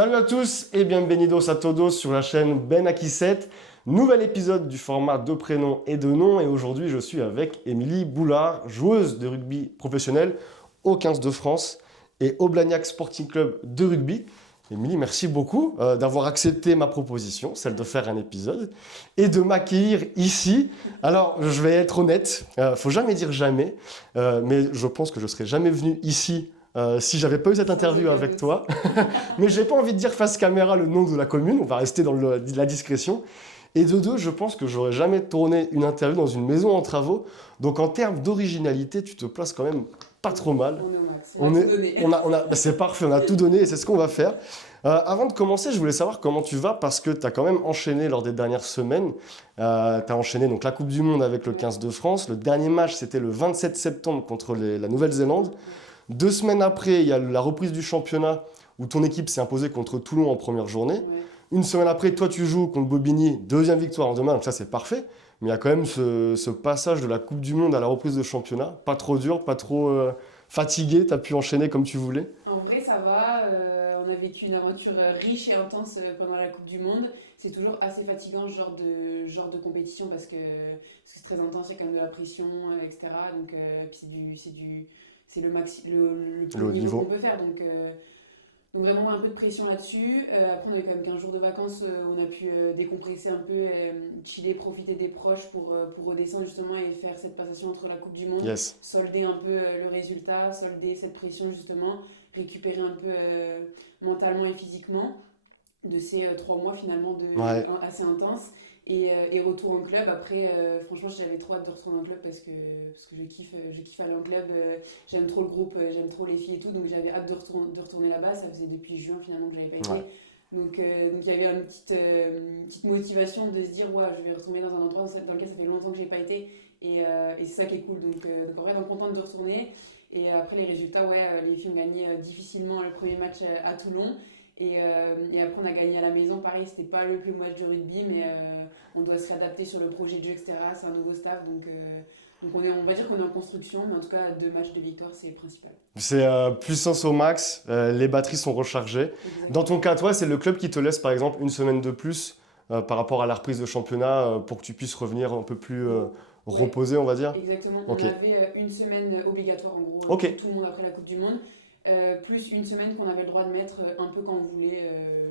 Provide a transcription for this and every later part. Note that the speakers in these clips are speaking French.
Salut à tous et bienvenidos a todos sur la chaîne Ben Akisset. Nouvel épisode du format de prénoms et de noms et aujourd'hui je suis avec Émilie Boulard, joueuse de rugby professionnelle au 15 de France et au Blagnac Sporting Club de rugby. Émilie, merci beaucoup d'avoir accepté ma proposition, celle de faire un épisode et de m'accueillir ici. Alors je vais être honnête, faut jamais dire jamais, mais je pense que je serais jamais venu ici si j'avais pas eu cette interview avec toi. Mais j'ai pas envie de dire face caméra le nom de la commune, on va rester dans la discrétion. Et de deux, je pense que j'aurais jamais tourné une interview dans une maison en travaux. Donc en termes d'originalité, tu te places quand même pas trop mal. C'est parfait, on a tout donné et c'est ce qu'on va faire. Avant de commencer, je voulais savoir comment tu vas parce que tu as quand même enchaîné lors des dernières semaines. Tu as enchaîné donc, la Coupe du Monde avec le 15 de France. Le dernier match, c'était le 27 septembre contre la Nouvelle-Zélande. 2 semaines après, il y a la reprise du championnat où ton équipe s'est imposée contre Toulon en première journée. Ouais. Une semaine après, toi, tu joues contre Bobigny, deuxième victoire en 2 matchs, donc ça, c'est parfait. Mais il y a quand même ce passage de la Coupe du Monde à la reprise de championnat. Pas trop dur, pas trop fatigué, tu as pu enchaîner comme tu voulais. En vrai, ça va. On a vécu une aventure riche et intense pendant la Coupe du Monde. C'est toujours assez fatigant ce genre de compétition parce que c'est très intense, il y a quand même de la pression, etc. Donc, c'est le plus haut niveau qu'on peut faire. Donc vraiment un peu de pression là-dessus. Après, on avait quand même 15 jours de vacances où on a pu décompresser un peu, chiller, profiter des proches pour redescendre justement et faire cette passation entre la Coupe du Monde, solder un peu le résultat, solder cette pression justement, récupérer un peu mentalement et physiquement de ces 3 mois finalement assez intenses. Et retour en club. Après, franchement, j'avais trop hâte de retourner en club parce que je kiffe aller en club. J'aime trop le groupe, j'aime trop les filles et tout. Donc j'avais hâte de retourner là-bas. Ça faisait depuis juin finalement que j'avais pas été. Donc il y avait une petite motivation de se dire ouais, je vais retourner dans un endroit dans lequel ça fait longtemps que j'ai pas été. Et c'est ça qui est cool. Donc en vrai, contente de retourner. Et après, les résultats, les filles ont gagné difficilement le premier match à Toulon. Et après, on a gagné à la maison. Pareil, c'était pas le plus beau match de rugby, mais on doit se réadapter sur le projet de jeu, etc. C'est un nouveau staff, donc on va dire qu'on est en construction, mais en tout cas, 2 matchs de victoire, c'est le principal. C'est puissance au max, les batteries sont rechargées. Exactement. Dans ton cas, toi, c'est le club qui te laisse par exemple une semaine de plus par rapport à la reprise de championnat pour que tu puisses revenir un peu plus reposé, on va dire. Exactement, okay. On avait une semaine obligatoire en gros, okay. Tout le monde après la Coupe du Monde. Plus une semaine qu'on avait le droit de mettre un peu quand on voulait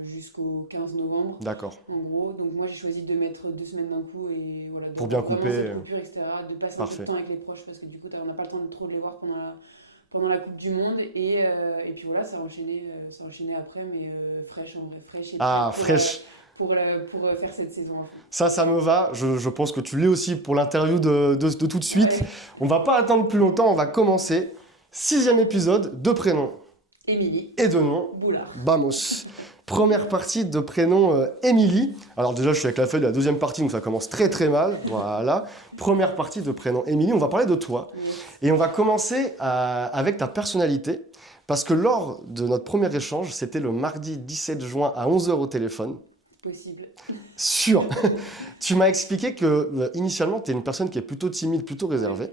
jusqu'au 15 novembre. D'accord. En gros, donc moi j'ai choisi de mettre 2 semaines d'un coup et voilà. Pour bien couper. Coupure, etc. De passer un peu de temps avec les proches parce que du coup on n'a pas le temps de trop de les voir pendant la Coupe du Monde et puis voilà, ça a enchaîné après, mais fraîche en vrai, fraîche. Fraîche. Pour faire cette saison. Ça me va. Je pense que tu l'es aussi pour l'interview de tout de suite. Ouais. On va pas attendre plus longtemps, on va commencer. 6e épisode de prénom. Émilie. Et de nom. Boulard. Vamos. Première partie de prénom Émilie. Alors déjà, je suis avec la feuille de la 2e partie, donc ça commence très très mal. Voilà. Première partie de prénom Émilie. On va parler de toi. Oui. Et on va commencer avec ta personnalité. Parce que lors de notre premier échange, c'était le mardi 17 juin à 11h au téléphone. Possible. Sûr. Tu m'as expliqué que initialement, tu es une personne qui est plutôt timide, plutôt réservée.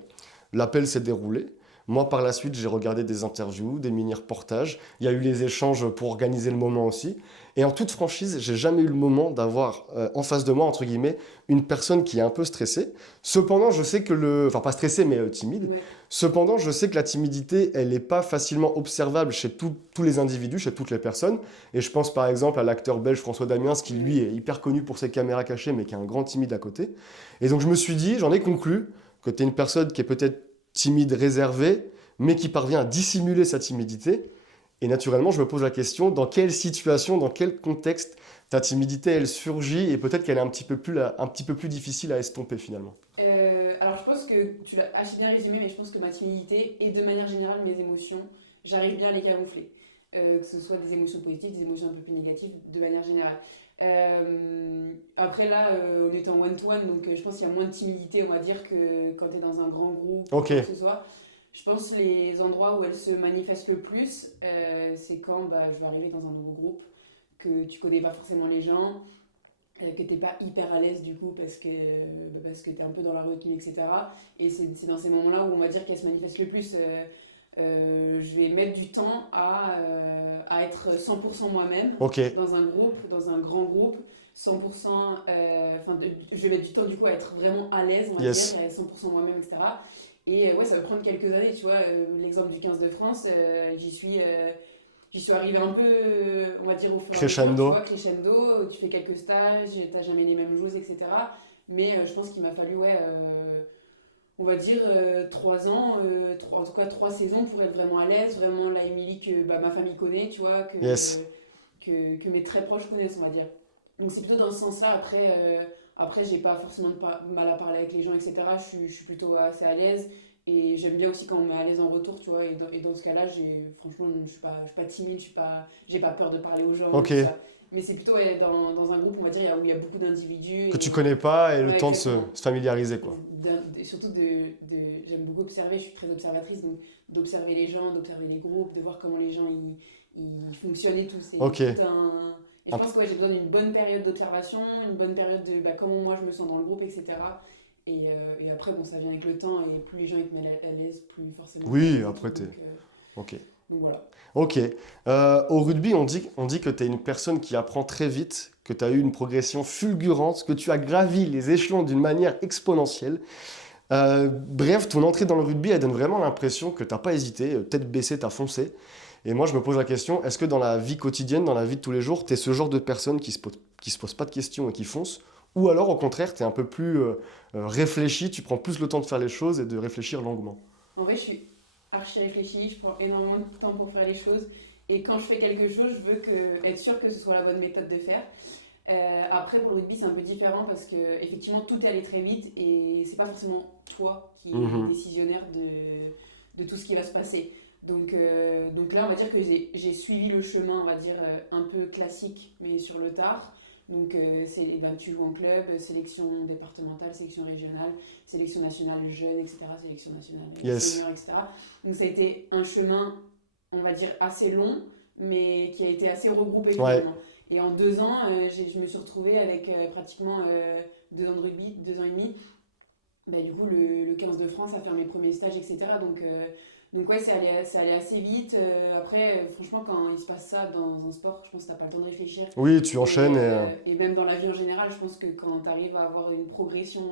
L'appel s'est déroulé. Moi, par la suite, j'ai regardé des interviews, des mini-reportages. Il y a eu les échanges pour organiser le moment aussi. Et en toute franchise, j'ai jamais eu le moment d'avoir en face de moi, entre guillemets, une personne qui est un peu stressée. Cependant, je sais que Enfin, pas stressée, mais timide. Ouais. Cependant, je sais que la timidité, elle n'est pas facilement observable chez tous les individus, chez toutes les personnes. Et je pense par exemple à l'acteur belge François Damiens, qui lui est hyper connu pour ses caméras cachées, mais qui est un grand timide à côté. Et donc, je me suis dit, j'en ai conclu que tu es une personne qui est peut-être timide, réservé, mais qui parvient à dissimuler sa timidité. Et naturellement, je me pose la question, dans quelle situation, dans quel contexte ta timidité, elle surgit et peut-être qu'elle est un petit peu plus difficile à estomper finalement. Alors je pense que tu l'as assez bien résumé, mais je pense que ma timidité et de manière générale mes émotions, j'arrive bien à les camoufler. Que ce soit des émotions positives, des émotions un peu plus négatives, de manière générale. Après là, on est en one-to-one, donc je pense qu'il y a moins de timidité, on va dire, que quand tu es dans un grand groupe ou quoi que ce soit. Je pense que les endroits où elle se manifeste le plus, c'est quand je vais arriver dans un nouveau groupe, que tu connais pas forcément les gens, que t'es pas hyper à l'aise du coup parce que t'es un peu dans la retenue, etc. Et c'est dans ces moments-là où on va dire qu'elle se manifeste le plus. je vais mettre du temps à être 100% moi-même Ok. dans un groupe, dans un grand groupe. 100%, je vais mettre du temps du coup à être vraiment à l'aise, on va Yes. dire, à être 100% moi-même, etc. Et ouais, ça va prendre quelques années, tu vois. L'exemple du 15 de France, j'y suis arrivée un peu, on va dire, au fur et à mesure, tu Crescendo. vois, crescendo, tu fais quelques stages, t'as jamais les mêmes joueuses, etc. Mais je pense qu'il m'a fallu, ouais, on va dire 3 ans, en tout cas 3 saisons pour être vraiment à l'aise, vraiment la Émilie que bah, ma famille connaît, tu vois, Yes. que mes très proches connaissent, on va dire. Donc c'est plutôt dans ce sens-là. Après j'ai pas forcément mal à parler avec les gens, etc. Je suis plutôt assez à l'aise. Et j'aime bien aussi quand on met à l'aise en retour, tu vois. Et dans ce cas-là, franchement, je suis pas timide, j'ai pas peur de parler aux gens, Ok. tout ça. Mais c'est plutôt ouais, dans un groupe, on va dire, où il y a beaucoup d'individus. Que tu connais pas et le Ouais, temps de exactement. se familiariser, quoi. Surtout j'aime beaucoup observer, je suis très observatrice, donc d'observer les gens, d'observer les groupes, de voir comment les gens ils fonctionnent et tout. C'est Ok. tout un. Et je pense que ouais, j'ai besoin d'une bonne période d'observation, une bonne période de bah, comment moi je me sens dans le groupe, etc. Et après, bon, ça vient avec le temps, et plus les gens ils te mettent à l'aise, plus forcément t'es à Oui, l'aise et après, tout. Ok. Donc voilà. Ok. Au rugby, on dit que tu es une personne qui apprend très vite, que tu as eu une progression fulgurante, que tu as gravi les échelons d'une manière exponentielle. Bref, ton entrée dans le rugby, elle donne vraiment l'impression que tu n'as pas hésité, tête baissée, tu as foncé. Et moi, je me pose la question, est-ce que dans la vie quotidienne, dans la vie de tous les jours, tu es ce genre de personne qui se pose pas de questions et qui fonce? Ou alors, au contraire, tu es un peu plus réfléchi, tu prends plus le temps de faire les choses et de réfléchir longuement? En vrai, je suis archi réfléchie, je prends énormément de temps pour faire les choses. Et quand je fais quelque chose, je veux être sûre que ce soit la bonne méthode de faire. Après, pour le rugby, c'est un peu différent parce que effectivement, tout est allé très vite et c'est pas forcément toi qui es Mhm. décisionnaire de tout ce qui va se passer. Donc là, on va dire que j'ai suivi le chemin, on va dire, un peu classique, mais sur le tard. Donc, eh ben, tu joues en club, sélection départementale, sélection régionale, sélection nationale jeune, etc., sélection nationale Yes. senior, etc. Donc, ça a été un chemin, on va dire, assez long, mais qui a été assez regroupé Ouais. finalement. Et en 2 ans, je me suis retrouvée avec pratiquement 2 ans de rugby, 2 ans et demi. Bah, du coup, le 15 de France à faire mes premiers stages, etc. Donc ouais, c'est allé assez vite. Après, franchement, quand il se passe ça dans un sport, je pense que t'as pas le temps de réfléchir. Oui, tu enchaînes Et même dans la vie en général, je pense que quand tu arrives à avoir une progression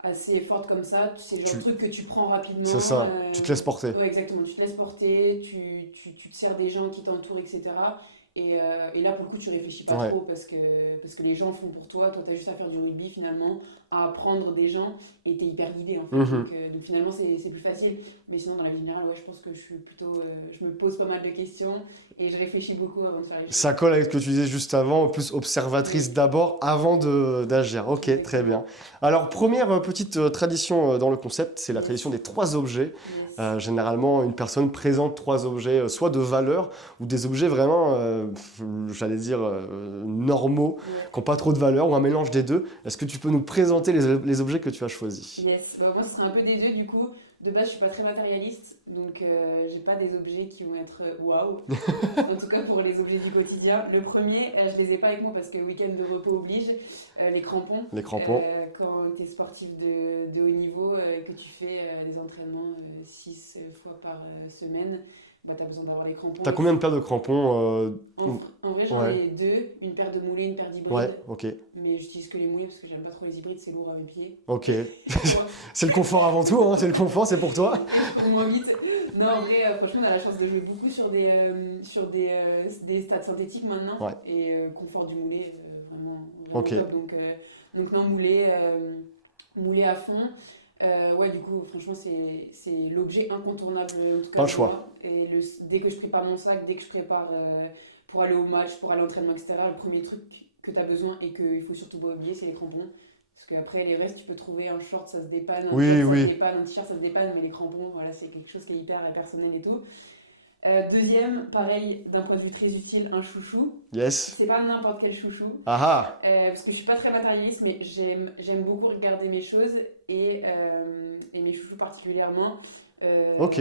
assez forte comme ça, c'est le genre de tu... truc que tu prends rapidement. c'est ça, tu te laisses porter. Ouais, exactement. Tu te laisses porter, tu te sers des gens qui t'entourent, etc. Et là, pour le coup, tu réfléchis pas Ouais. trop parce que les gens font pour toi. Toi, tu as juste à faire du rugby finalement, à apprendre des gens et tu es hyper guidé en fait. Mhm. Donc finalement, c'est plus facile. Mais sinon, dans la vie générale, ouais, je pense que je suis plutôt. Je me pose pas mal de questions et je réfléchis beaucoup avant de faire les choses. Ça colle avec ce que tu disais juste avant, plus observatrice Oui, d'abord avant d'agir. Ok, très exactement. bien. Alors, première petite tradition dans le concept, c'est la tradition des Yes. 3 objets. Yes. Généralement, une personne présente 3 objets, soit de valeur ou des objets vraiment, j'allais dire, normaux, Ouais. qui n'ont pas trop de valeur, ou un mélange des deux. Est-ce que tu peux nous présenter les objets que tu as choisis? Yes, bah, moi ce serait un peu des deux du coup. De base, je suis pas très matérialiste, donc j'ai pas des objets qui vont être waouh. En tout cas pour les objets du quotidien. Le premier, je les ai pas avec moi parce que week-end de repos oblige. Les crampons. Les crampons. Quand tu es sportif de haut niveau, que tu fais des entraînements 6 fois par semaine, bah, tu as besoin d'avoir les crampons. T'as combien de paires de crampons En vrai, j'en Ouais, ai deux, une paire de moulés, une paire ouais, d'hybrides. ok, Mais j'utilise que les moulés parce que j'aime pas trop les hybrides, c'est lourd à mes pieds. ok. Moi, C'est le confort avant tout, hein, c'est le confort, c'est pour toi. je cours moins vite. Non, en vrai, franchement, on a la chance de jouer beaucoup des stades synthétiques maintenant. Ouais. Et confort du moulé, vraiment, vraiment Ok. top. Donc non, moulé à fond. Ouais, du coup, franchement, c'est l'objet incontournable, en tout cas Pas le pour choix. moi. Et dès que je prépare mon sac, dès que je prépare pour aller au match, pour aller à l'entraînement, etc., le premier truc que tu as besoin et qu'il faut surtout pas oublier, c'est les crampons. Parce qu'après, les restes, tu peux trouver un short, ça se dépanne, un top, Oui, ça se oui. dépanne, un t-shirt, ça se dépanne, mais les crampons, voilà, c'est quelque chose qui est hyper personnel et tout. Deuxième, pareil, d'un point de vue très utile, un chouchou. Yes. C'est pas n'importe quel chouchou, Ah parce que je suis pas très matérialiste, mais j'aime beaucoup regarder mes choses et mes chouchous particulièrement. Ok.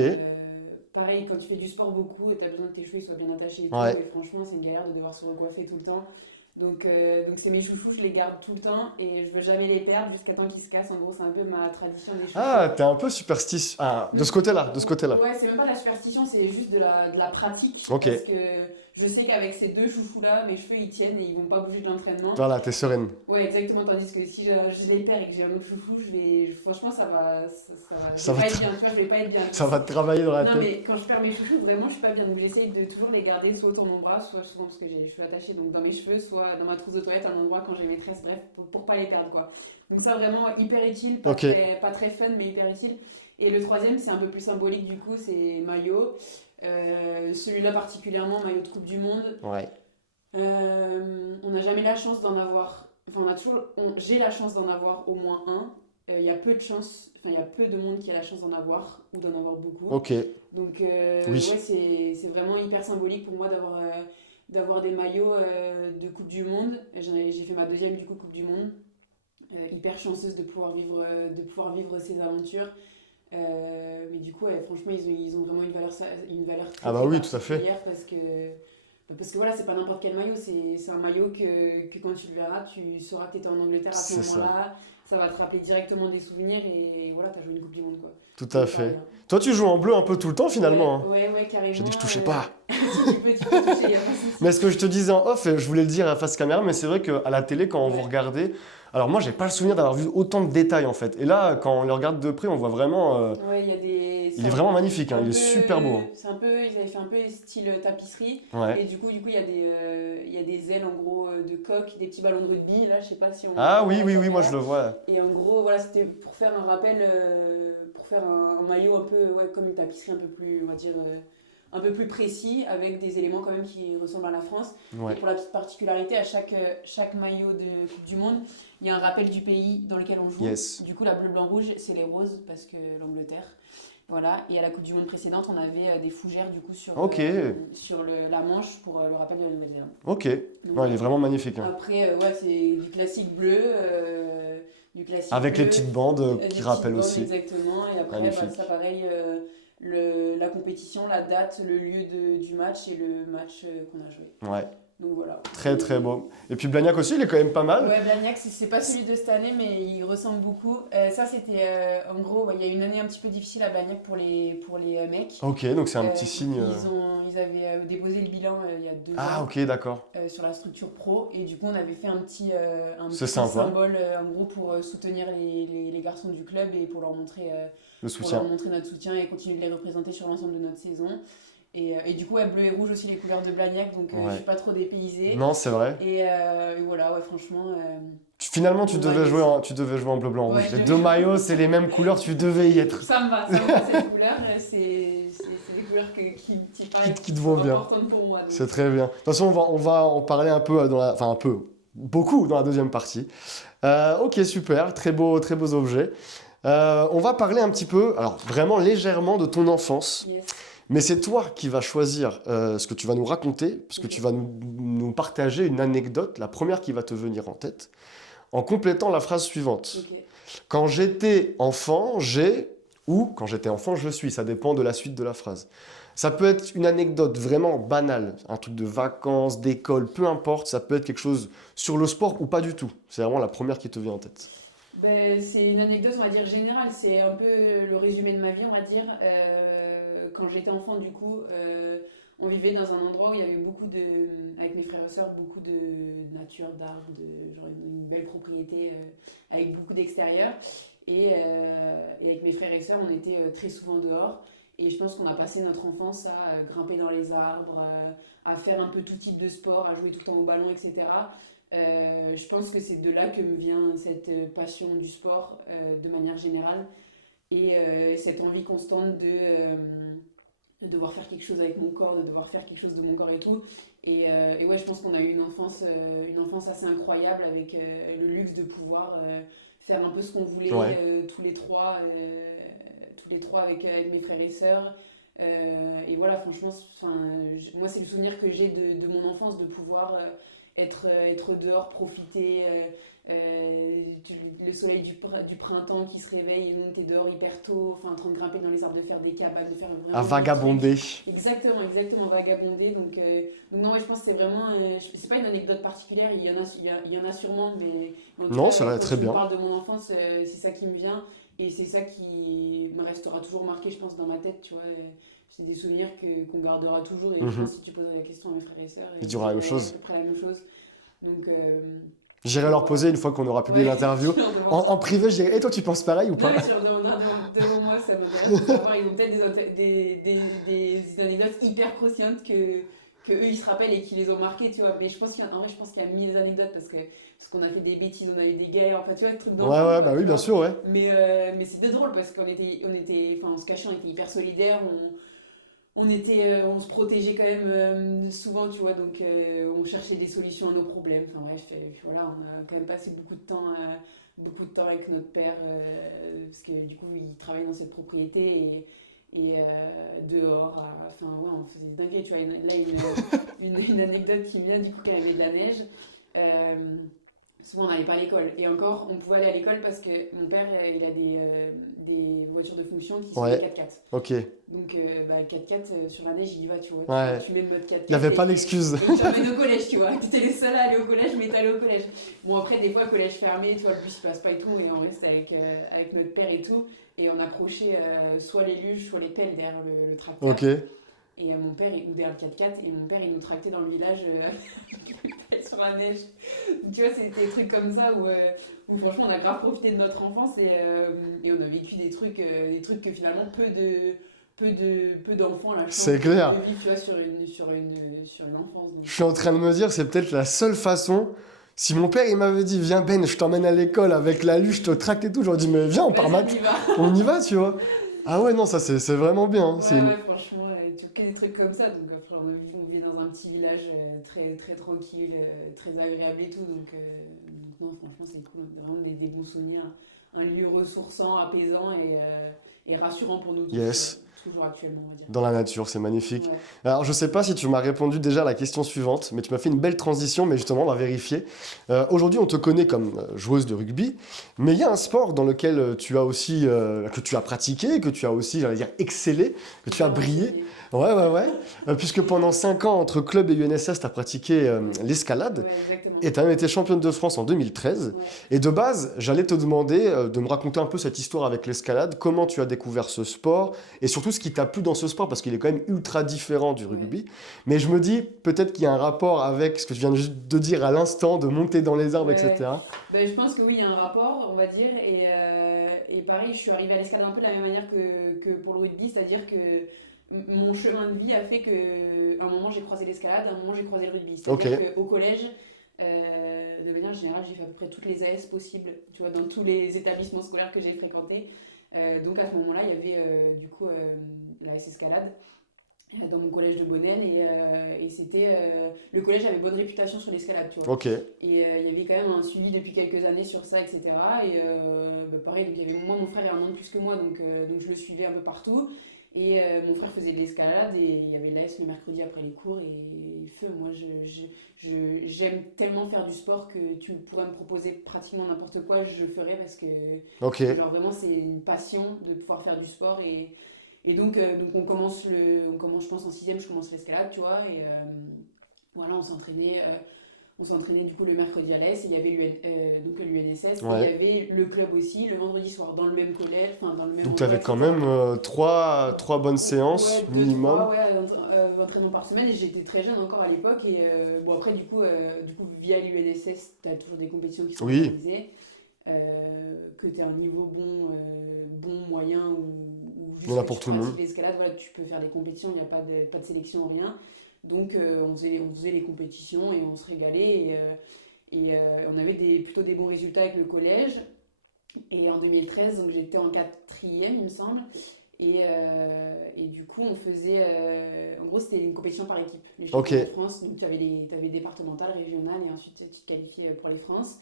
Pareil, quand tu fais du sport beaucoup, tu as besoin que tes cheveux soient bien attachés et tout, ah. Ouais. et franchement, c'est une galère de devoir se recoiffer tout le temps. Donc c'est mes chouchous, je les garde tout le temps et je veux jamais les perdre jusqu'à temps qu'ils se cassent. En gros, c'est un peu ma tradition des chouchous. Ah, t'es un peu superstitieux. Ah, de ce côté-là, de ce côté-là. Ouais, c'est même pas de la superstition, c'est juste de la pratique. Ok. Parce que je sais qu'avec ces deux chouchous-là, mes cheveux ils tiennent et ils vont pas bouger de l'entraînement. Voilà, t'es sereine. Ouais, exactement. Tandis que si je les perds et que j'ai un autre chouchou, franchement, je Ça vais va pas te- être bien. Tu vois, je vais pas être bien. Ça va te travailler dans la Non, tête. mais quand je perds mes chouchous, vraiment, je suis pas bien. Donc j'essaye de toujours les garder soit autour de mon bras, soit souvent parce que j'ai les cheveux attachés, donc dans mes cheveux, soit dans ma trousse de toilette, à un endroit quand j'ai mes tresses, bref, pour pas les perdre quoi. Donc ça, vraiment hyper utile, Ok. pas très fun, mais hyper utile. Et le troisième, c'est un peu plus symbolique du coup, c'est maillot. Celui-là particulièrement, maillot de Coupe du Monde. Ouais. On n'a jamais la chance d'en avoir. Enfin, j'ai la chance d'en avoir au moins un. Il y a peu de chance, enfin, il y a peu de monde qui a la chance d'en avoir ou d'en avoir beaucoup. Ok. Donc, Oui. ouais, c'est vraiment hyper symbolique pour moi d'avoir des maillots de Coupe du Monde. J'ai fait ma deuxième du coup Coupe du Monde. Hyper chanceuse de pouvoir vivre ces aventures. Mais du coup, ouais, franchement, ils ont vraiment une valeur très, Ah bah très oui, tout à fait. particulière parce que voilà, c'est pas n'importe quel maillot, c'est un maillot que quand tu le verras, tu sauras que tu étais en Angleterre à ce C'est moment-là. Ça va te rappeler directement des souvenirs et voilà, t'as joué une Coupe du Monde quoi. Tout à fait. Toi, tu joues en bleu un peu tout le temps finalement. Hein. Ouais, carrément. J'ai dit que je touchais pas. Si tu peux toucher, y a pas de souci. Mais ce que je te disais en off, je voulais le dire à face caméra, mais c'est vrai qu'à la télé, quand vous Ouais. regardez, alors moi, j'ai pas le souvenir d'avoir vu autant de détails en fait. Et là, quand on le regarde de près, on voit vraiment. Ouais, il y a des. Il est vraiment magnifique, hein, un il est peu- super beau. Hein. C'est un peu, ils avaient fait un peu style tapisserie. Ouais. Et du coup, il y a des ailes en gros de coq, des petits ballons de rugby. Là, je sais pas si on. Ah voit oui, la oui, oui, moi caméra. je le vois. Et en gros, voilà, c'était pour faire un rappel, pour faire un maillot un peu, ouais, comme une tapisserie un peu plus, on va dire, un peu plus précis, avec des éléments quand même qui ressemblent à la France. Ouais. Et pour la petite particularité, à chaque maillot de Coupe du Monde, il y a un rappel du pays dans lequel on joue. Yes. Du coup, la bleu, blanc, rouge, c'est les roses, parce que l'Angleterre. Voilà, et à la Coupe du Monde précédente, on avait des fougères du coup sur, Ok. sur la manche pour le rappel de la Nouvelle-Zélande. Ok. Donc, Ouais, il est vraiment magnifique. Hein. après, ouais, c'est du classique bleu. Avec les petites bandes des qui petites rappellent bandes, aussi. exactement. Et après, Magnifique. ça pareil, la compétition, la date, le lieu du match et le match qu'on a joué. Ouais. Donc voilà. Très très beau. Et puis Blagnac aussi, il est quand même pas mal. Ouais, Blagnac, c'est pas celui de cette année, mais il ressemble beaucoup. Ça, c'était en gros, ouais, il y a une année un petit peu difficile à Blagnac pour les mecs. Ok, donc c'est un petit signe. Ils avaient déposé le bilan il y a 2 Ah ans ok, d'accord. sur la structure pro, et du coup, on avait fait un petit C'est sympa. symbole en gros pour soutenir les garçons du club et pour leur montrer Le pour leur soutien. montrer notre soutien et continuer de les représenter sur l'ensemble de notre saison. Et du coup, ouais, bleu et rouge aussi, les couleurs de Blagnac, donc Ouais. je suis pas trop dépaysée. Non, c'est vrai. Et voilà, ouais, franchement. Finalement, tu devais jouer en bleu, blanc, rouge. Ouais, Les je deux devais- maillots, c'est les mêmes couleurs, tu devais y être. Ça me va cette couleur. C'est des couleurs qui paraissent Qui te vont bien. importantes pour moi. donc. C'est très bien. De toute façon, on va en parler un peu enfin un peu, beaucoup dans la deuxième partie. Ok, super, très beaux objets. On va parler un petit peu, alors vraiment légèrement de ton enfance. Yes. Mais c'est toi qui vas choisir ce que tu vas nous raconter, parce que tu vas nous partager une anecdote, la première qui va te venir en tête, en complétant la phrase suivante. Ok. Quand j'étais enfant, ou quand j'étais enfant, je suis. Ça dépend de la suite de la phrase. Ça peut être une anecdote vraiment banale, un truc de vacances, d'école, peu importe. Ça peut être quelque chose sur le sport ou pas du tout. C'est vraiment la première qui te vient en tête. Ben, c'est une anecdote, on va dire, générale. C'est un peu le résumé de ma vie, on va dire. Quand j'étais enfant, du coup, on vivait dans un endroit où il y avait avec mes frères et sœurs, beaucoup de nature, d'arbres, genre une belle propriété avec beaucoup d'extérieur. Et avec mes frères et sœurs, on était très souvent dehors. Et je pense qu'on a passé notre enfance à grimper dans les arbres, à faire un peu tout type de sport, à jouer tout le temps au ballon, etc. Je pense que c'est de là que me vient cette passion du sport de manière générale et cette envie constante de devoir faire quelque chose avec mon corps, de devoir faire quelque chose de mon corps et tout. Et ouais, je pense qu'on a eu une enfance assez incroyable avec le luxe de pouvoir faire un peu ce qu'on voulait Ouais. tous les trois avec mes frères et sœurs. Et voilà, franchement, moi, c'est le souvenir que j'ai de mon enfance, de pouvoir être dehors, profiter. soleil du printemps qui se réveille et nous t'es dehors hyper tôt, enfin en train de grimper dans les arbres, de faire des cabanes, de faire vraiment À des vagabonder. trucs. Exactement, vagabonder. Donc non, ouais, je pense que c'est vraiment, c'est pas une anecdote particulière, il y en a sûrement, mais en tout Non, cas, ça va quand très tu me bien. parles de mon enfance, c'est ça qui me vient et c'est ça qui me restera toujours marqué, je pense, dans ma tête, tu vois. C'est des souvenirs qu'on gardera toujours et je Mhm. pense que si tu poserais la question à mes frères et sœurs, Il ils dira la même diraient à chose. peu près la même chose. Donc, J'irai leur poser une fois qu'on aura publié ouais, l'interview. je leur demande. En privé, je dirais, et toi, tu penses pareil ou Non, pas? mais tu leur demanderas devant moi, ça m'intéresse de savoir. Ils ont peut-être des anecdotes hyper croustillantes que eux ils se rappellent et qui les ont marqués, tu vois. Mais je pense en vrai, je pense qu'il y a mille anecdotes parce qu'on a fait des bêtises, on avait des guerres, enfin, tu vois, des trucs Ouais, d'enfants, ouais, quoi, bah oui, tu bien vois. sûr, ouais. Mais c'était drôle parce enfin, on se cachait, on était hyper solidaires, on se protégeait quand même souvent, tu vois, donc on cherchait des solutions à nos problèmes. Enfin bref, voilà, on a quand même passé beaucoup de temps avec notre père, parce que du coup, il travaillait dans cette propriété et dehors, enfin ouais, on faisait des dingueries, tu vois. Une anecdote qui me vient du coup quand il y avait de la neige. euh, Souvent on n'allait pas à l'école. Et encore, on pouvait aller à l'école parce que mon père, il a des voitures de fonction qui sont des Ouais, 4x4. ok. Donc, 4x4 sur la neige, il y va, tu vois. Ouais. Tu mets le mode Il n'y 4x4 avait pas d'excuse. et il t'emmène au collège, tu vois. T'étais les seuls à aller au collège, mais t'allais au collège. Bon, après, des fois, collège fermé, tu vois, le bus il passe pas et tout, et on reste avec notre père et tout. Et on accrochait soit les luges, soit les pelles derrière le tracteur. Ok. Et mon père, ou derrière le 4x4, et mon père, il nous tractait dans le village avec les pelles sur la neige. Donc, tu vois, c'était des trucs comme ça où franchement, on a grave profité de notre enfance et on a vécu des trucs que finalement peu d'enfants ont la chance C'est clair. de vivre, tu vois, sur une enfance. Je suis en train de me dire, c'est peut-être la seule façon. Si mon père il m'avait dit, viens Ben, je t'emmène à l'école avec la luge, je te tracte et tout, j'aurais dit, mais viens, on part Vas-y, on y va. on y va, tu vois. Ah ouais, non, ça c'est vraiment bien, hein. Ouais, ouais, franchement, tu vois, que des trucs comme ça. Donc, on vit dans un petit village très, très tranquille, très agréable et tout. Donc non, franchement, c'est cool. Vraiment des bons souvenirs. Un lieu ressourçant, apaisant et rassurant pour nous tous, Yes. toujours actuellement, on va dire. Dans la nature, c'est magnifique. Ouais. Alors, je sais pas si tu m'as répondu déjà à la question suivante, mais tu m'as fait une belle transition, mais justement, on va vérifier. Aujourd'hui, on te connaît comme joueuse de rugby, mais il y a un sport dans lequel tu as aussi, que tu as pratiqué, que tu as aussi, j'allais dire, excellé, que tu as brillé. Ouais, ouais, ouais. Puisque pendant 5 ans, entre club et UNSS, tu as pratiqué l'escalade. Ouais, exactement. Et tu as même été championne de France en 2013. Ouais. Et de base, j'allais te demander de me raconter un peu cette histoire avec l'escalade, comment tu as découvert ce sport, et surtout ce qui t'a plu dans ce sport, parce qu'il est quand même ultra différent du rugby. Ouais. Mais je me dis, peut-être qu'il y a un rapport avec ce que tu viens de dire à l'instant, de monter dans les arbres, Ouais. etc. Ben, je pense que oui, il y a un rapport, on va dire. Et pareil, je suis arrivée à l'escalade un peu de la même manière que pour le rugby, c'est-à-dire que mon chemin de vie a fait que à un moment j'ai croisé l'escalade, à un moment j'ai croisé le rugby. Ok, C'est-à-dire qu'au collège, de manière générale, j'ai fait à peu près toutes les AS possibles, tu vois, dans tous les établissements scolaires que j'ai fréquentés. Donc à ce moment-là, il y avait du coup l'AS escalade dans mon collège de Bonnel et c'était le collège avait bonne réputation sur l'escalade, tu vois. ok, Et il y avait quand même un suivi depuis quelques années sur ça, etc. Et pareil, donc il y avait moi, mon frère est un an de plus que moi, donc je le suivais un peu partout. Et mon frère faisait de l'escalade et il y avait l'AS le mercredi après les cours. Et feu, moi j'aime tellement faire du sport que tu pourrais me proposer pratiquement n'importe quoi, je le ferais parce que ok. genre vraiment c'est une passion de pouvoir faire du sport. Et donc on commence, je pense en sixième, je commence l'escalade, tu vois. Et voilà, on s'entraînait du coup le mercredi à l'AS, et il y avait donc l'UNSS, et il y Ouais. avait le club aussi, le vendredi soir, dans le même collège, enfin dans le même Donc tu endroit, avais quand etc. même trois bonnes séances Ouais, deux, minimum. trois, ouais, entraînements par semaine, et j'étais très jeune encore à l'époque, et bon après du coup via l'UNSS, t'as toujours des compétitions qui sont Oui, organisées, que t'aies un niveau bon, moyen ou il y juste en a que pour tu tout le monde. pratiques l'escalade, voilà, tu peux faire des compétitions, il n'y a pas de sélection, rien. Donc on faisait les compétitions et on se régalait on avait plutôt des bons résultats avec le collège. Et en 2013, donc j'étais en quatrième, il me semble. Et du coup, on faisait. En gros, c'était une compétition par équipe. Les Ok, championnats de France. Donc, tu avais départemental, régional, et ensuite tu te qualifiais pour les France.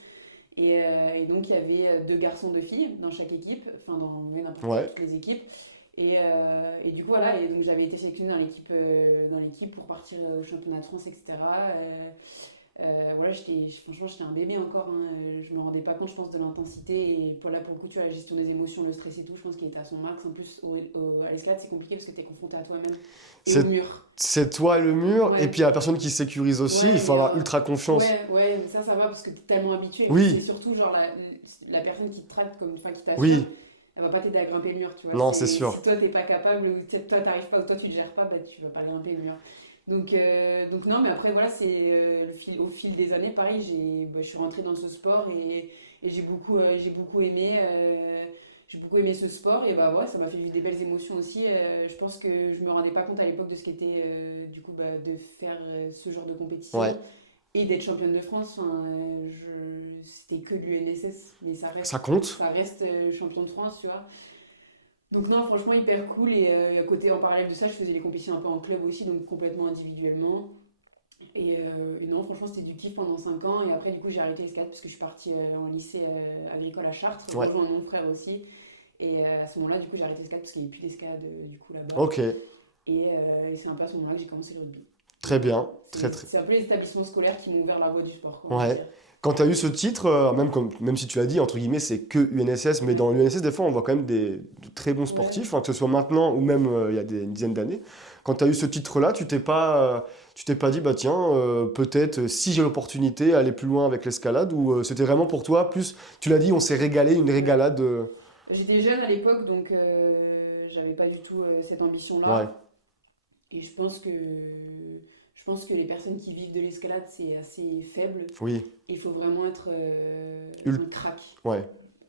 Et donc, il y avait deux garçons, deux filles dans chaque équipe. Enfin, n'importe ouais. toutes les équipes. Et du coup, voilà. Et donc, j'avais été sélectionnée dans l'équipe pour partir au championnat de France, etc. Voilà, franchement, j'étais un bébé encore. Hein. Je me rendais pas compte, je pense, de l'intensité. Et pour le coup, tu vois, la gestion des émotions, le stress et tout, je pense qu'il était à son max. En plus, à l'escalade, c'est compliqué parce que t'es confronté à toi-même et au C'est, mur. c'est toi et le mur, et Ouais, puis il y a la personne qui sécurise aussi, il ouais, faut avoir ultra confiance. ouais, mais ça va parce que t'es tellement habitué. Et puis c'est Oui, surtout genre la personne qui te traite, enfin qui t'assure, oui, elle va pas t'aider à grimper le mur, tu vois. non, c'est Si sûr. toi t'es pas capable, ou toi t'arrives pas, ou toi tu le gères pas, bah tu vas pas grimper le mur. Donc non, mais après voilà, c'est au fil des années, pareil, je suis rentrée dans ce sport et j'ai beaucoup aimé. J'ai beaucoup aimé ce sport et bah ouais, ça m'a fait vivre des belles émotions aussi. Je pense que je me rendais pas compte à l'époque de ce qu'était du coup de faire ce genre de Ouais, compétition et d'être championne de France. Enfin, c'était que l'UNSS, mais ça compte. ça reste champion de France, tu vois. Donc non, franchement, hyper cool. Et à côté, en parallèle de ça, je faisais les compétitions un peu en club aussi, donc complètement individuellement. Et non, franchement, c'était du kiff pendant 5 ans. Et après, du coup, j'ai arrêté l'escalade parce que je suis partie en lycée agricole à Chartres, Ouais, rejoindre mon frère aussi. Et à ce moment-là, du coup, j'ai arrêté l'escalade parce qu'il n'y avait plus d'escalade du coup là-bas. ok, Et c'est un peu à ce moment-là que j'ai commencé le rugby. très Voilà. bien, très très. C'est un peu les établissements scolaires qui m'ont ouvert la voie du sport, on va Ouais. dire. Quand tu as eu ce titre, même si tu l'as dit, entre guillemets, c'est que UNSS, mais dans l'UNSS, des fois, on voit quand même de très bons Ouais. sportifs, hein, que ce soit maintenant ou même il y a une dizaine d'années. Quand tu as eu ce titre-là, tu t'es pas dit, bah tiens, peut-être si j'ai l'opportunité, aller plus loin avec l'escalade, ou c'était vraiment pour toi, plus, tu l'as dit, on s'est régalé, une régalade. J'étais jeune à l'époque, donc j'avais pas du tout cette Ouais, ambition-là. Et je pense que les personnes qui vivent de l'escalade, c'est assez faible. oui, Il faut vraiment être Ul- un crack. ouais,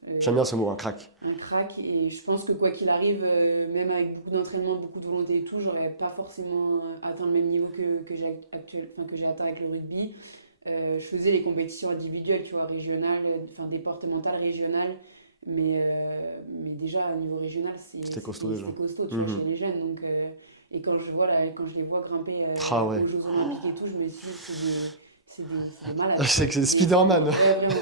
Euh, j'aime bien ce mot, un crack. un crack. Et je pense que quoi qu'il arrive, même avec beaucoup d'entraînement, beaucoup de volonté et tout, j'aurais pas forcément atteint le même niveau que j'ai atteint avec le rugby. Je faisais les compétitions individuelles, tu vois, régionales, enfin départementales, régionales. Mais déjà, à niveau régional, C'était costaud déjà. c'était costaud, tu vois, Mhm. chez les jeunes. Et quand je les vois grimper Ah ouais, aux Jeux Olympiques et tout, je me dis, c'est des malades. c'est que c'est Spider-Man. Ouais, vraiment.